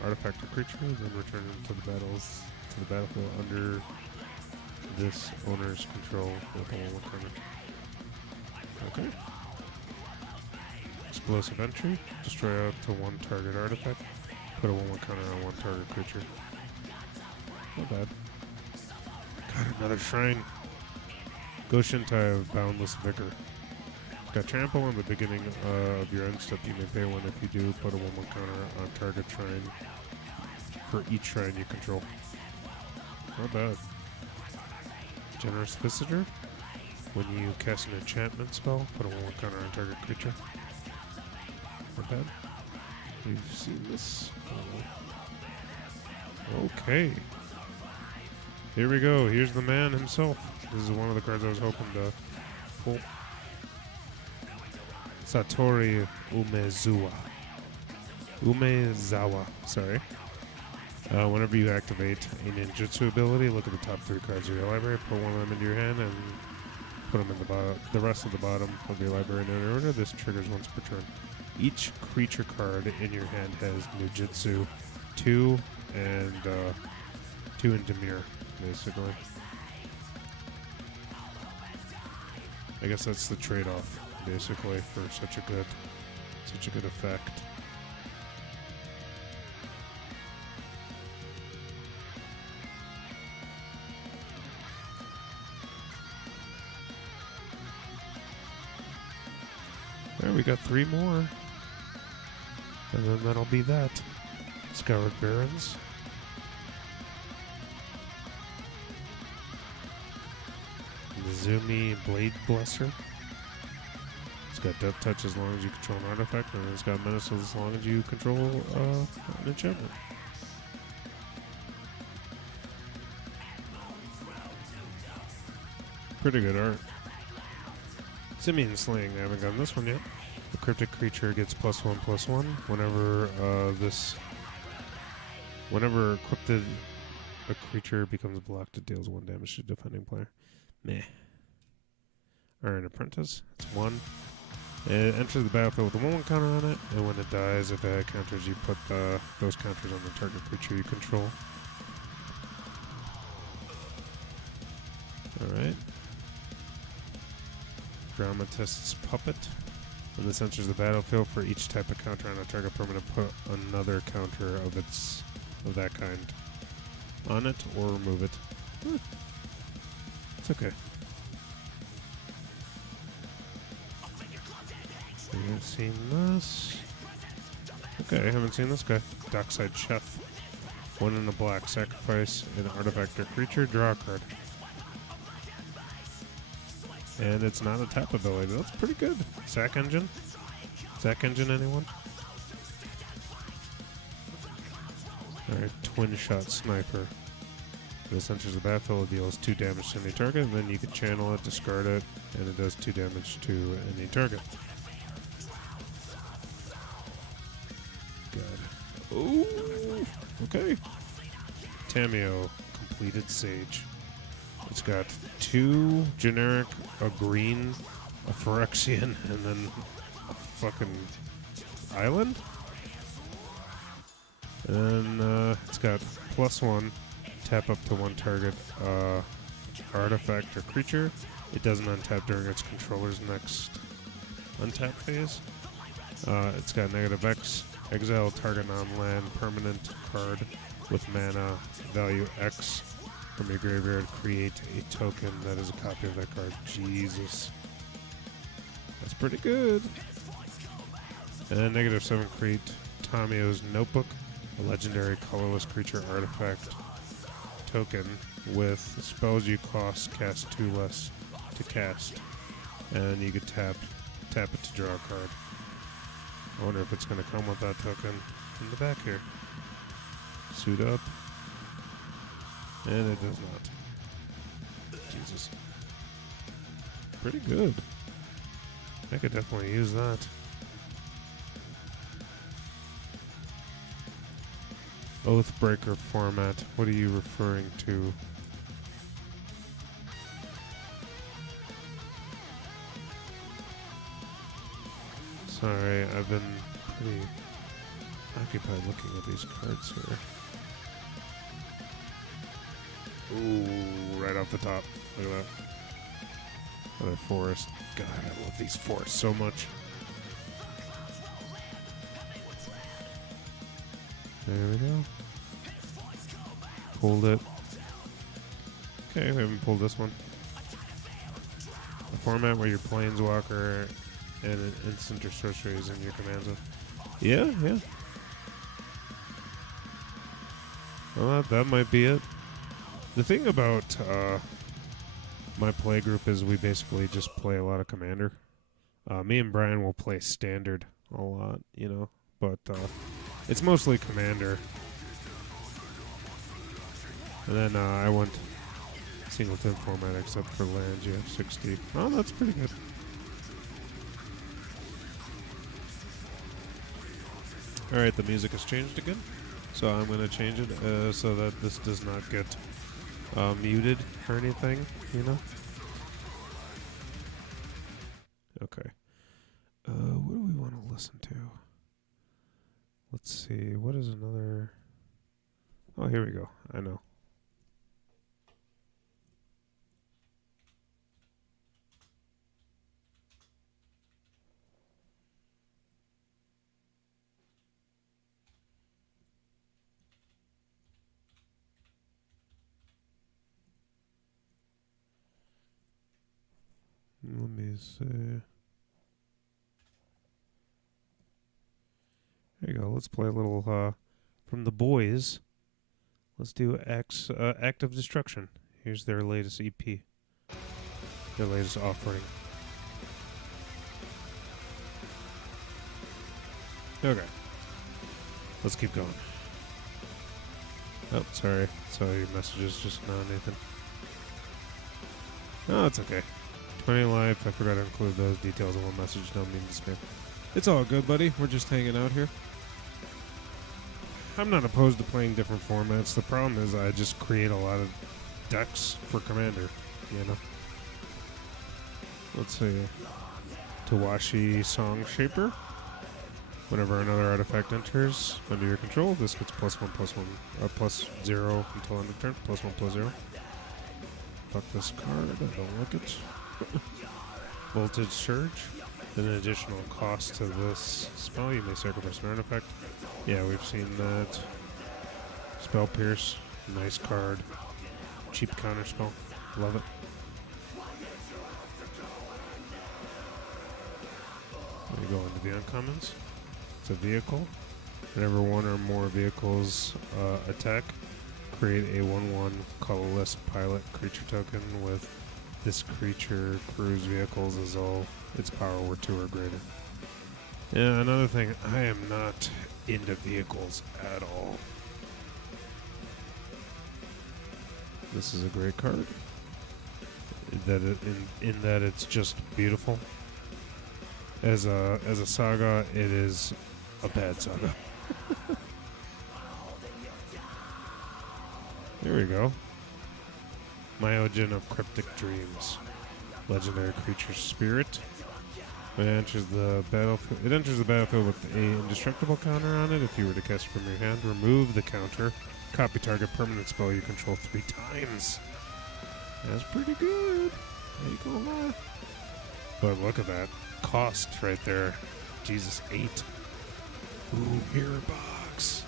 artifact or creature, then return it to the battlefield under this owner's control with a 1/1 counter. Okay. Explosive Entry. Destroy up to 1 target artifact. Put a 1/1 counter on 1 target creature. Not bad. Got another shrine. Goshintai of Boundless Vigor. Got trample on the beginning of your end step. You may pay 1 if you do. Put a 1/1 counter on target shrine for each shrine you control. Not bad. Generous Visitor. when you cast an enchantment spell, put a 1 counter on target creature. Not bad. We've seen this. Okay. Here we go. Here's the man himself. This is one of the cards I was hoping to pull. Satori Umezawa. Sorry. Whenever you activate a ninjutsu ability, look at the top 3 cards of your library, put one of them into your hand, and put them in the rest of the bottom of your library in order. This triggers once per turn. Each creature card in your hand has ninjutsu 2 and 2 in Demir, basically. I guess that's the trade-off, basically, for such a good effect. There, we got 3 more. And then that'll be that. Scoured Barrens. Mizumi Blade Blesser. It's got Death Touch as long as you control an artifact, and it's got Menace as long as you control an enchantment. Pretty good art. Simian Slaying, I haven't gotten this one yet. The cryptic creature gets +1/+1 whenever equipped a creature becomes blocked, it deals 1 damage to defending player. Meh. Iron Apprentice, it's 1. It enters the battlefield with a 1/1 counter on it, and when it dies, if it had counters, you put those counters on the target creature you control. Alright. Dramatist's Puppet. When this enters the battlefield, for each type of counter on a target permanent, put another counter of that kind on it or remove it. It's okay. We haven't seen this. Okay, I haven't seen this guy. Dockside Chef. 1 in a black. Sacrifice an artifact or creature. Draw a card. And it's not a tap ability. That's pretty good. Sack Engine? Sack Engine, anyone? Alright, Twin Shot Sniper. This enters the battlefield, it deals 2 damage to any target, and then you can channel it, discard it, and it does 2 damage to any target. God. Ooh! Okay. Tameo, Completed Sage. It's got 2 generic, a green, a Phyrexian, and then a fucking island. And it's got +1, tap up to 1 target artifact or creature. It doesn't untap during its controller's next untap phase. It's got -X, exile target non-land permanent card with mana value X. From your graveyard, create a token that is a copy of that card. Jesus. That's pretty good. And then -7, create Tameo's Notebook, a legendary colorless creature artifact token with spells you cast 2 less to cast. And you could tap it to draw a card. I wonder if it's going to come with that token in the back here. Suit up. And it does not. Jesus. Pretty good. I could definitely use that. Oathbreaker format. What are you referring to? Sorry, I've been pretty occupied looking at these cards here. Ooh, right off the top. Look at that. Another forest. God, I love these forests so much. There we go. Pulled it. Okay, we haven't pulled this one. A format where your planeswalker and an instant or sorcery is in your command zone. Yeah, yeah. Well, that might be it. The thing about my play group is we basically just play a lot of Commander. Me and Brian will play Standard a lot, you know, but it's mostly Commander. And then I went singleton format except for lands. You have 60. Oh, that's pretty good. Alright, the music has changed again. So I'm going to change it so that this does not get muted or anything, you know? Okay. What do we want to listen to? Let's see. What is another... Oh, here we go. I know. Let me see. There you go. Let's play a little from the boys. Let's do Act of Destruction. Here's their latest EP. Their latest offering. Okay. Let's keep going. Oh, sorry. Saw your messages just now, Nathan. No, it's okay. 20 life. I forgot to include those details in one message. Don't mean to spam. It's all good, buddy. We're just hanging out here. I'm not opposed to playing different formats. The problem is I just create a lot of decks for Commander, you know? Let's see. Tawashi Song Shaper. Whenever another artifact enters under your control, this gets +1/+1, +0 until end of turn, +1/+0. Fuck this card, I don't like it. Voltage Surge. An additional cost to this spell, you may sacrifice an artifact. Yeah, we've seen that. Spell Pierce, nice card. Cheap counterspell, love it. We go into the uncommons. It's a vehicle. Whenever one or more vehicles attack, create a 1/1 colorless pilot creature token with this creature cruise vehicles as all its power were 2 or greater. Yeah, another thing, I am not into vehicles at all. This is a great card. In that it's just beautiful. As a saga, it is a bad saga. There we go. Myojin of Cryptic Dreams. Legendary creature spirit. When it enters the battlefield with a indestructible counter on it. If you were to cast it from your hand, remove the counter. Copy target permanent spell you control 3 times. That's pretty good. How you gonna lie? But look at that cost right there. Jesus, 8. Ooh, Mirror Box.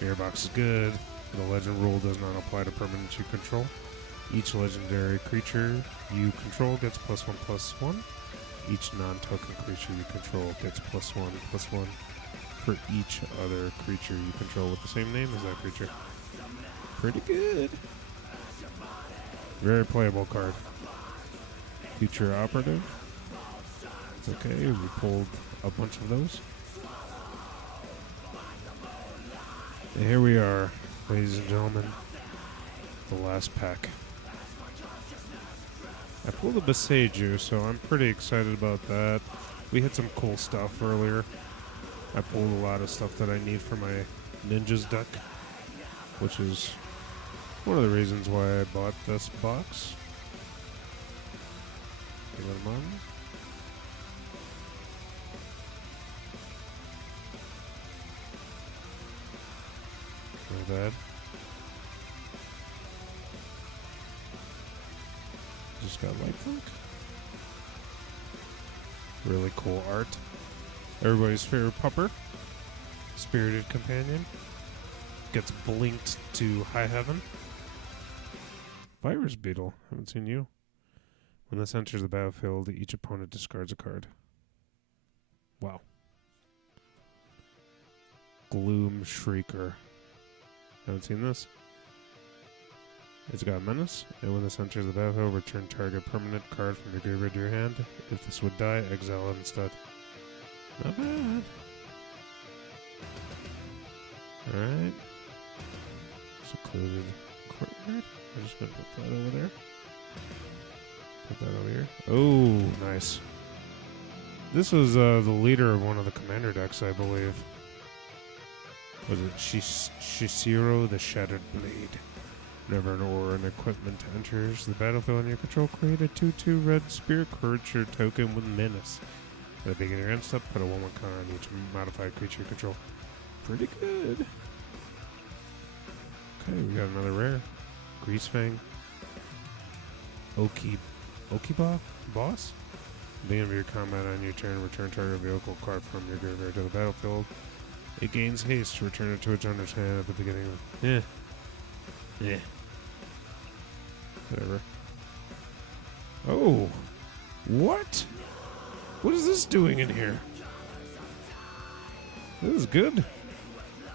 Mirror Box is good. The legend rule does not apply to permanents you control. Each legendary creature you control gets +1/+1. Each non-token creature you control gets +1/+1 for each other creature you control with the same name as that creature. Pretty good. Very playable card. Future Operative. It's okay, we pulled a bunch of those. And here we are, ladies and gentlemen. The last pack. I pulled a Beseiju, so I'm pretty excited about that. We had some cool stuff earlier. I pulled a lot of stuff that I need for my Ninjas deck, which is one of the reasons why I bought this box. Give it a moment. Not bad. Just got lifelink. Really cool art. Everybody's favorite pupper. Spirited Companion. Gets blinked to high heaven. Virus Beetle. Haven't seen you. When this enters the battlefield, each opponent discards a card. Wow. Gloom Shrieker. Haven't seen this. It's got Menace, and when this enters the battlefield, return target permanent card from your graveyard to your hand. If this would die, exile it instead. Not bad. Alright. Secluded courtyard. I'm just gonna put that over there. Put that over here. Oh, nice. This was the leader of one of the commander decks, I believe. Was it Shishiro the Shattered Blade? Whenever an or an equipment enters the battlefield under your control, create a 2/2 red spirit creature token with Menace. At the beginning of your end step, put a 1/1 counter on each modified creature you control. Pretty good. Okay, we got another rare. Greasefang. Boss? At the end of your combat on your turn, return target vehicle card from your graveyard to the battlefield. It gains haste to return it to its owner's hand at the beginning of... Yeah. Whatever. Oh! What? What is this doing in here? This is good.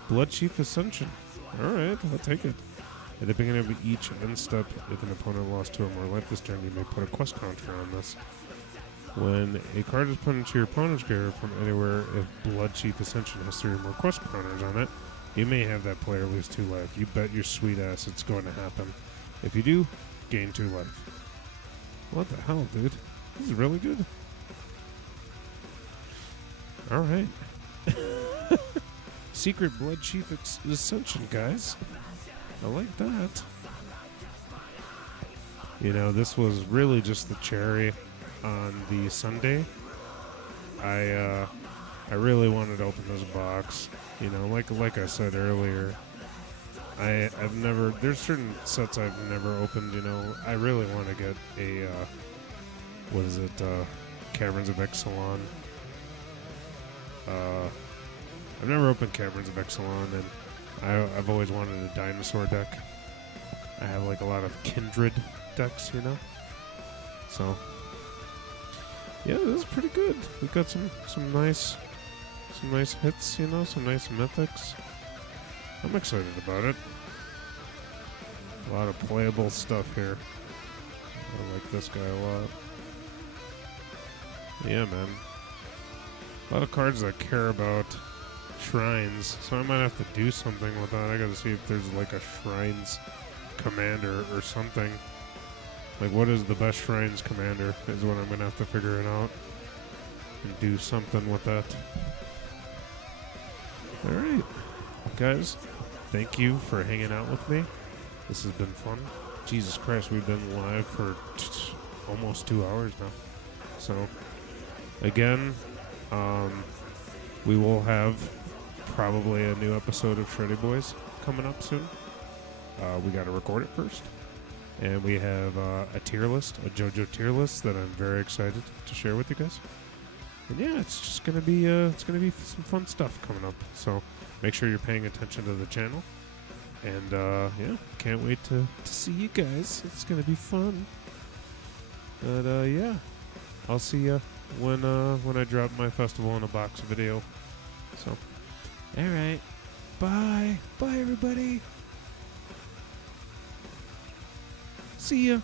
Blood Chief Ascension. Alright, I'll take it. At the beginning of each end step, if an opponent lost 2 or more life this turn, you may put a quest counter on this. When a card is put into your opponent's graveyard from anywhere, if Blood Chief Ascension has 3 or more quest counters on it, you may have that player lose 2 life. You bet your sweet ass it's going to happen. If you do, gain 2 life. What the hell, dude? This is really good. Alright. Secret Blood Chief Ascension, guys. I like that. You know, this was really just the cherry on the Sunday. I really wanted to open this box. You know, like I said earlier, I've never, there's certain sets I've never opened, you know. I really want to get a, what is it, Caverns of Exelon. I've never opened Caverns of Exelon, and I've always wanted a dinosaur deck. I have like a lot of Kindred decks, you know. So yeah, this is pretty good. We got some nice hits, you know, some nice mythics. I'm excited about it. A lot of playable stuff here. I like this guy a lot. Yeah, man. A lot of cards that care about shrines, so I might have to do something with that. I gotta see if there's like a shrines commander or something. Like, what is the best shrines commander is what I'm gonna have to figure it out and do something with that. Alright, guys, thank you for hanging out with me. This has been fun. Jesus Christ, we've been live for almost 2 hours now. So, again, we will have probably a new episode of Shreddy Bois coming up soon. We got to record it first. And we have a tier list, a JoJo tier list that I'm very excited to share with you guys. And yeah, it's just gonna be some fun stuff coming up. So make sure you're paying attention to the channel. And yeah, can't wait to see you guys. It's gonna be fun. But yeah, I'll see you when I drop my Festival in a Box video. So, all right, bye, everybody. See ya.